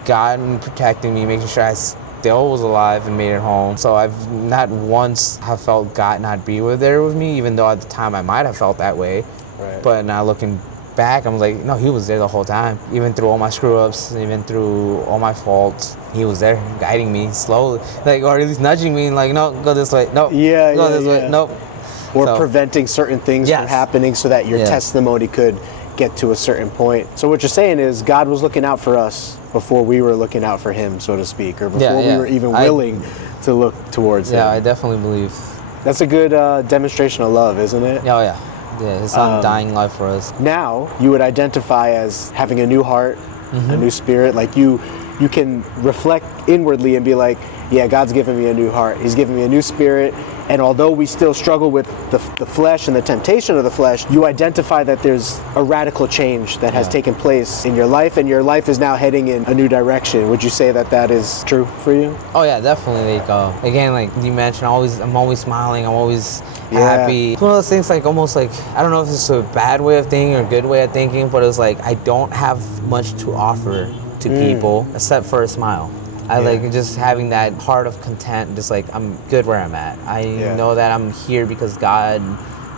God protecting me, making sure I still was alive and made it home. So I've not once have felt God not be there with me, even though at the time I might have felt that way. But now looking back, I'm like, no, he was there the whole time. Even through all my screw-ups, even through all my faults, he was there guiding me slowly, like, or at least nudging me, like, no, go this way, no, go this way, nope. Or preventing certain things from happening so that your testimony could get to a certain point. So what you're saying is God was looking out for us before we were looking out for him, so to speak, or before we were even willing to look towards him. Yeah, I definitely believe. That's a good demonstration of love, isn't it? Oh, yeah. Yeah, his son dying life for us. Now you would identify as having a new heart, a new spirit. Like you can reflect inwardly and be like, yeah, God's given me a new heart. He's given me a new spirit. And although we still struggle with the flesh and the temptation of the flesh, you identify that there's a radical change that has taken place in your life, and your life is now heading in a new direction. Would you say that that is true for you? Oh yeah, definitely. Like again, like you mentioned, I'm always smiling. I'm always happy. It's one of those things, like almost like, I don't know if it's a bad way of thinking or a good way of thinking, but it's like I don't have much to offer to people except for a smile. I like just having that heart of content, just like I'm good where I'm at. I know that I'm here because God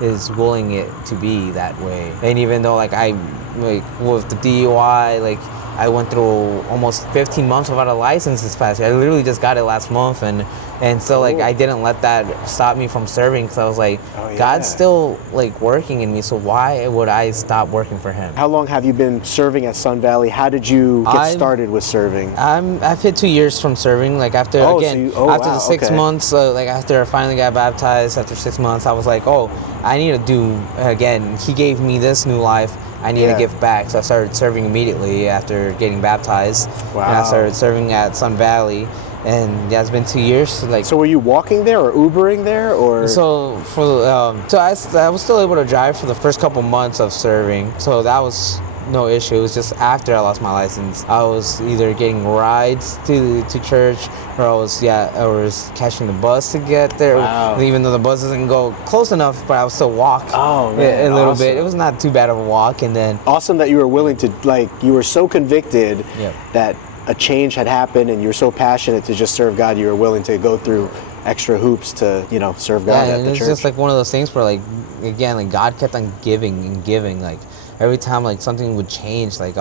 is willing it to be that way. And even though like I, like with the DUI, like I went through almost 15 months without a license this past year. I literally just got it last month, and so like I didn't let that stop me from serving, because I was like, God's still like working in me, so why would I stop working for Him? How long have you been serving at Sun Valley? How did you get started with serving? I've hit 2 years from serving. Like after the 6 months, like after I finally got baptized, after 6 months, I was like, oh, I need to do again. He gave me this new life. I need to give back. So I started serving immediately after getting baptized. Wow. And I started serving at Sun Valley. And yeah, it's been 2 years. So were you walking there or Ubering there, or? So I was still able to drive for the first couple months of serving. So that was no issue. It was just after I lost my license, I was either getting rides to church, or I was catching the bus to get there. Wow. Even though the bus doesn't go close enough, but I would still walk a little bit. It was not too bad of a walk. And then awesome that you were willing to, like, you were so convicted that a change had happened, and you were so passionate to just serve God, you were willing to go through extra hoops to, serve God at the church. It's just like one of those things where, like, again, like God kept on giving and giving. Like every time like something would change, like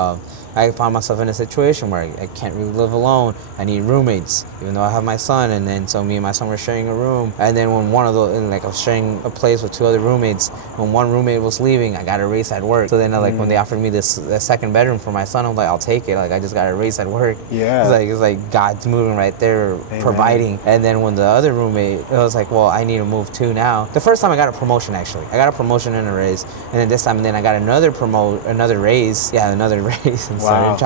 I found myself in a situation where I can't really live alone. I need roommates, even though I have my son. And then so me and my son were sharing a room. And then when I was sharing a place with 2 other roommates. When one roommate was leaving, I got a raise at work. So then when they offered me this second bedroom for my son, I'm like, I'll take it. Like I just got a raise at work. Yeah. It's like God's moving right there, providing. And then when the other roommate, it was like, well, I need to move too now. The first time I got a promotion, actually. I got a promotion and a raise. And then this time, I got another raise. Yeah, another raise. And wow.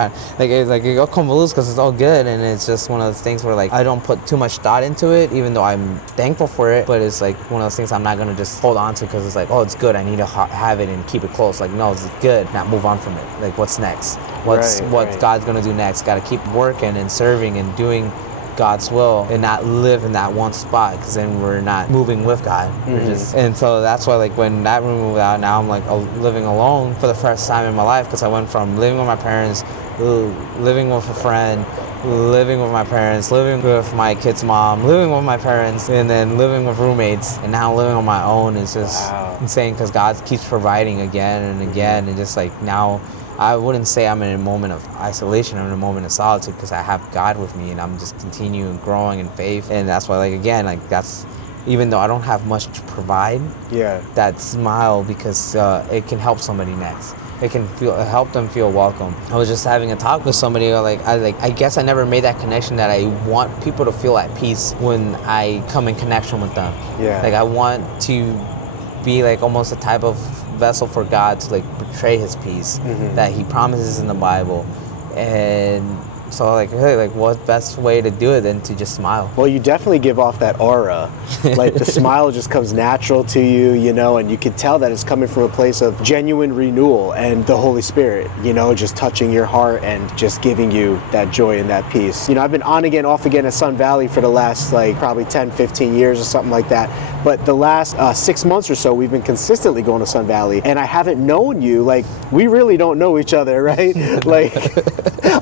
It all comes loose because it's all good, and it's just one of those things where like I don't put too much thought into it, even though I'm thankful for it. But it's like one of those things I'm not gonna just hold on to because it's like, oh, it's good, I need to have it and keep it close. Like, no, it's good, not move on from it. Like, what's next? What's God's gonna do next? Got to keep working and serving and doing God's will, and not live in that one spot, because then we're not moving with God. And so that's why, like, when that room moved out, now I'm like living alone for the first time in my life, because I went from living with my parents, living with a friend, living with my parents, living with my kid's mom, living with my parents, and then living with roommates, and now living on my own. Is just insane, because God keeps providing again and again, and just like now I wouldn't say I'm in a moment of isolation. I'm in a moment of solitude, because I have God with me, and I'm just continuing growing in faith. And that's why, like, again, like, that's, even though I don't have much to provide, that smile, because it can help somebody next. It can help them feel welcome. I was just having a talk with somebody, I guess I never made that connection that I want people to feel at peace when I come in connection with them. Like, I want to be like almost a type of vessel for God to like portray His peace that He promises in the Bible. And so like, hey, like, what best way to do it than to just smile? Well, you definitely give off that aura. Like, the smile just comes natural to you, and you can tell that it's coming from a place of genuine renewal and the Holy Spirit, just touching your heart and just giving you that joy and that peace. I've been on again, off again at Sun Valley for the last like probably 10, 15 years or something like that. But the last 6 months or so, we've been consistently going to Sun Valley, and I haven't known you. Like, we really don't know each other, right? Like,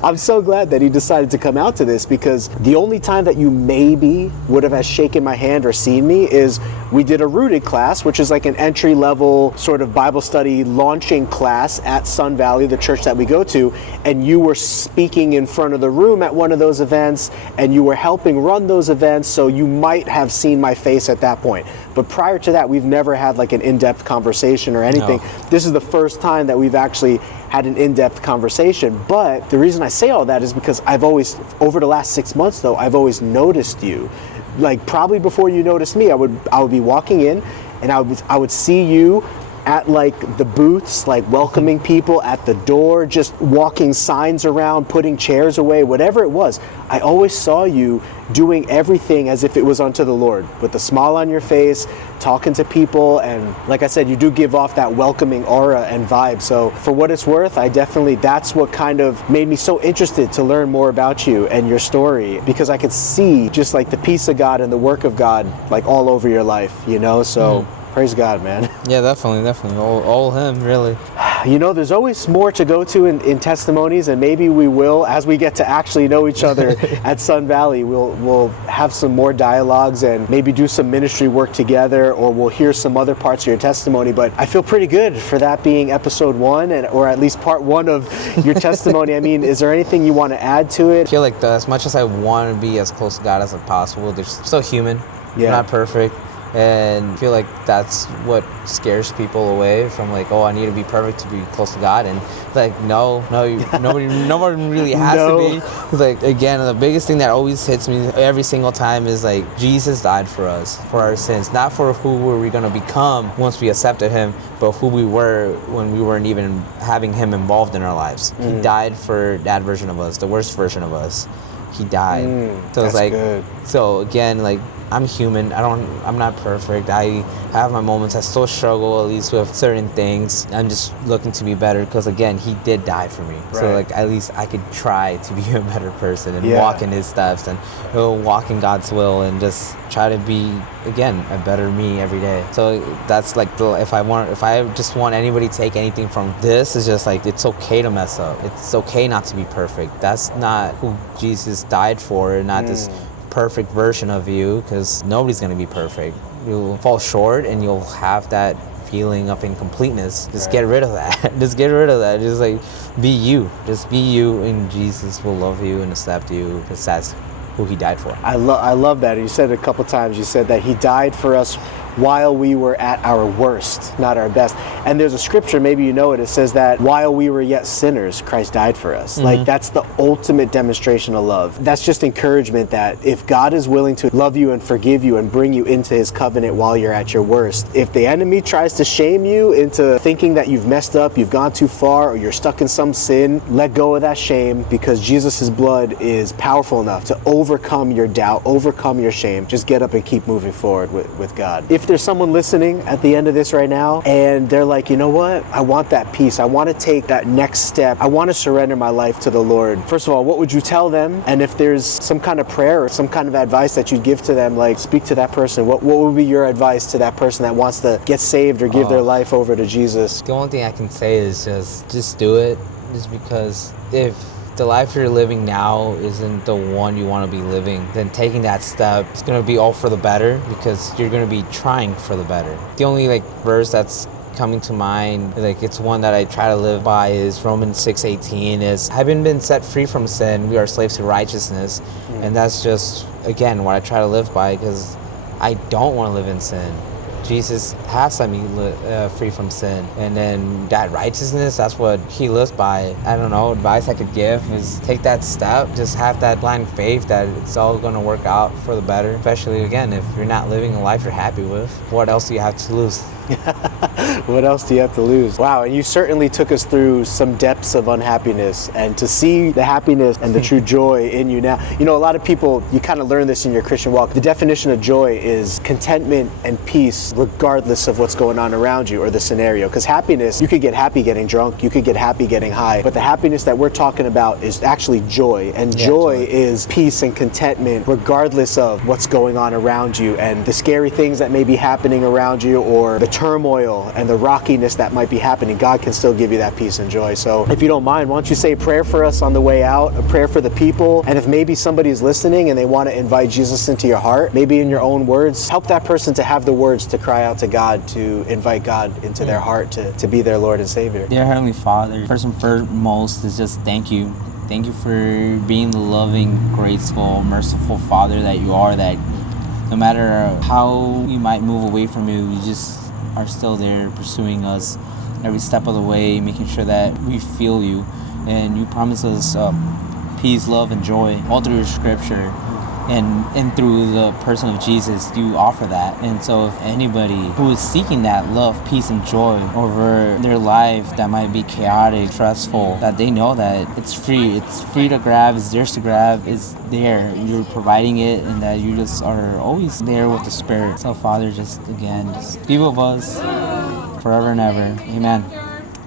I'm so glad that he decided to come out to this, because the only time that you maybe would have shaken my hand or seen me is we did a Rooted class, which is like an entry-level sort of Bible study launching class at Sun Valley, the church that we go to, and you were speaking in front of the room at one of those events, and you were helping run those events, so you might have seen my face at that point. But prior to that, we've never had like an in-depth conversation or anything. No. This is the first time that we've actually had an in-depth conversation. But the reason I say all that is because I've always, over the last 6 months though, I've always noticed you. Like, probably before you noticed me, I would be walking in, and I would see you at like the booths, like welcoming people at the door, just walking signs around, putting chairs away, whatever it was. I always saw you doing everything as if it was unto the Lord, with a smile on your face, talking to people. And like I said, you do give off that welcoming aura and vibe. So for what it's worth, that's what kind of made me so interested to learn more about you and your story, because I could see just like the peace of God and the work of God like all over your life, you know? So praise God, man. Yeah, definitely. All him, really. You know, there's always more to go to in testimonies, and maybe we will, as we get to actually know each other at Sun Valley, we'll have some more dialogues and maybe do some ministry work together, or we'll hear some other parts of your testimony. But I feel pretty good for that being episode 1, or at least part 1 of your testimony. I mean, is there anything you want to add to it? I feel like as much as I want to be as close to God as possible, they're still human. Yeah. Not perfect. And I feel like that's what scares people away from, like, oh, I need to be perfect to be close to God. And like, no, nobody really has to be. Like, again, the biggest thing that always hits me every single time is like, Jesus died for us, for our sins, not for who were we going to become once we accepted him, but who we were when we weren't even having him involved in our lives. He died for that version of us, the worst version of us. He died. So it's like, good. So again, like, I'm human. I'm not perfect. I have my moments. I still struggle at least with certain things. I'm just looking to be better because, again, he did die for me. Right. So like, at least I could try to be a better person and walk in his steps and walk in God's will and just try to be, again, a better me every day. So that's like if I just want anybody to take anything from this, is just like, it's okay to mess up. It's okay not to be perfect. That's not who Jesus died for, not this perfect version of you, because nobody's going to be perfect. You'll fall short and you'll have that feeling of incompleteness. Just get rid of that. Just get rid of that. Just like, be you. Just be you, and Jesus will love you and accept you, because that's who he died for. I love that. You said it a couple times. You said that he died for us while we were at our worst, not our best. And there's a scripture, maybe you know it, it says that while we were yet sinners, Christ died for us. Like, that's the ultimate demonstration of love. That's just encouragement that if God is willing to love you and forgive you and bring you into his covenant while you're at your worst, if the enemy tries to shame you into thinking that you've messed up, you've gone too far, or you're stuck in some sin, let go of that shame, because Jesus' blood is powerful enough to overcome your doubt, overcome your shame. Just get up and keep moving forward with God. If there's someone listening at the end of this right now and they're like, you know what, I want that peace, I want to take that next step, I want to surrender my life to the Lord, first of all, what would you tell them? And if there's some kind of prayer or some kind of advice that you'd give to them, like, speak to that person, what would be your advice to that person that wants to get saved or give their life over to Jesus? The only thing I can say is just do it, just because if the life you're living now isn't the one you want to be living, then taking that step is going to be all for the better, because you're going to be trying for the better. The only like verse that's coming to mind, like, it's one that I try to live by, is Romans 6:18, is, having been set free from sin, we are slaves to righteousness. And that's just, again, what I try to live by, because I don't want to live in sin. Jesus has set me free from sin, and then that righteousness, that's what he lives by. I don't know, advice I could give is take that step, just have that blind faith that it's all going to work out for the better, especially, again, if you're not living a life you're happy with. What else do you have to lose? What else do you have to lose? Wow, and you certainly took us through some depths of unhappiness, and to see the happiness and the true joy in you now. You know, a lot of people, you kind of learn this in your Christian walk. The definition of joy is contentment and peace regardless of what's going on around you or the scenario. Because happiness, you could get happy getting drunk, you could get happy getting high, but the happiness that we're talking about is actually joy. And joy is peace and contentment regardless of what's going on around you and the scary things that may be happening around you, or the turmoil and the rockiness that might be happening. God can still give you that peace and joy. So if you don't mind, why don't you say a prayer for us on the way out, a prayer for the people, and if maybe somebody's listening and they want to invite Jesus into your heart, maybe in your own words, help that person to have the words to cry out to God, to invite God into their heart to be their Lord and Savior. Dear Heavenly Father, first and foremost is just thank you. Thank you for being the loving, graceful, merciful Father that you are, that no matter how we might move away from you, you just are still there pursuing us every step of the way, making sure that we feel you. And you promise us peace, love, and joy all through your scripture. and through the person of Jesus, you offer that. And so if anybody who is seeking that love, peace, and joy over their life that might be chaotic, stressful, that they know that it's free to grab, it's theirs to grab, it's there, you're providing it, and that you just are always there with the Spirit. So Father, just again, just be with us forever and ever. Amen.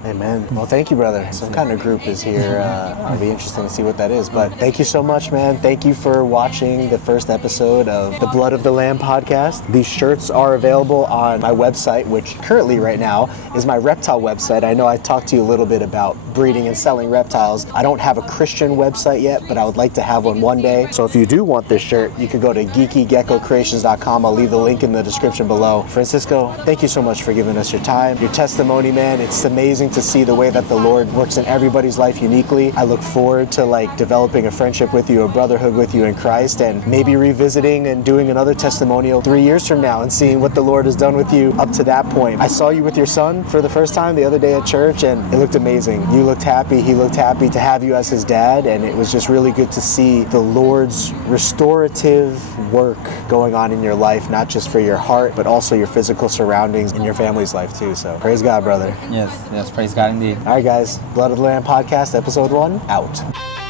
Amen. Well, thank you, brother. Some kind of group is here. It'll be interesting to see what that is. But thank you so much, man. Thank you for watching the first episode of the Blood of the Lamb podcast. These shirts are available on my website, which currently right now is my reptile website. I know I talked to you a little bit about breeding and selling reptiles. I don't have a Christian website yet, but I would like to have one day. So if you do want this shirt, you can go to geekygeckocreations.com. I'll leave the link in the description below. Francisco, thank you so much for giving us your time, your testimony, man. It's amazing to see the way that the Lord works in everybody's life uniquely. I look forward to developing a friendship with you, a brotherhood with you in Christ, and maybe revisiting and doing another testimonial 3 years from now and seeing what the Lord has done with you up to that point. I saw you with your son for the first time the other day at church, and it looked amazing. You looked happy, he looked happy to have you as his dad, and it was just really good to see the Lord's restorative work going on in your life, not just for your heart, but also your physical surroundings and your family's life too. So praise God, brother. Yes, praise God indeed. All right, guys. Blood of the Lamb podcast, episode 1, out.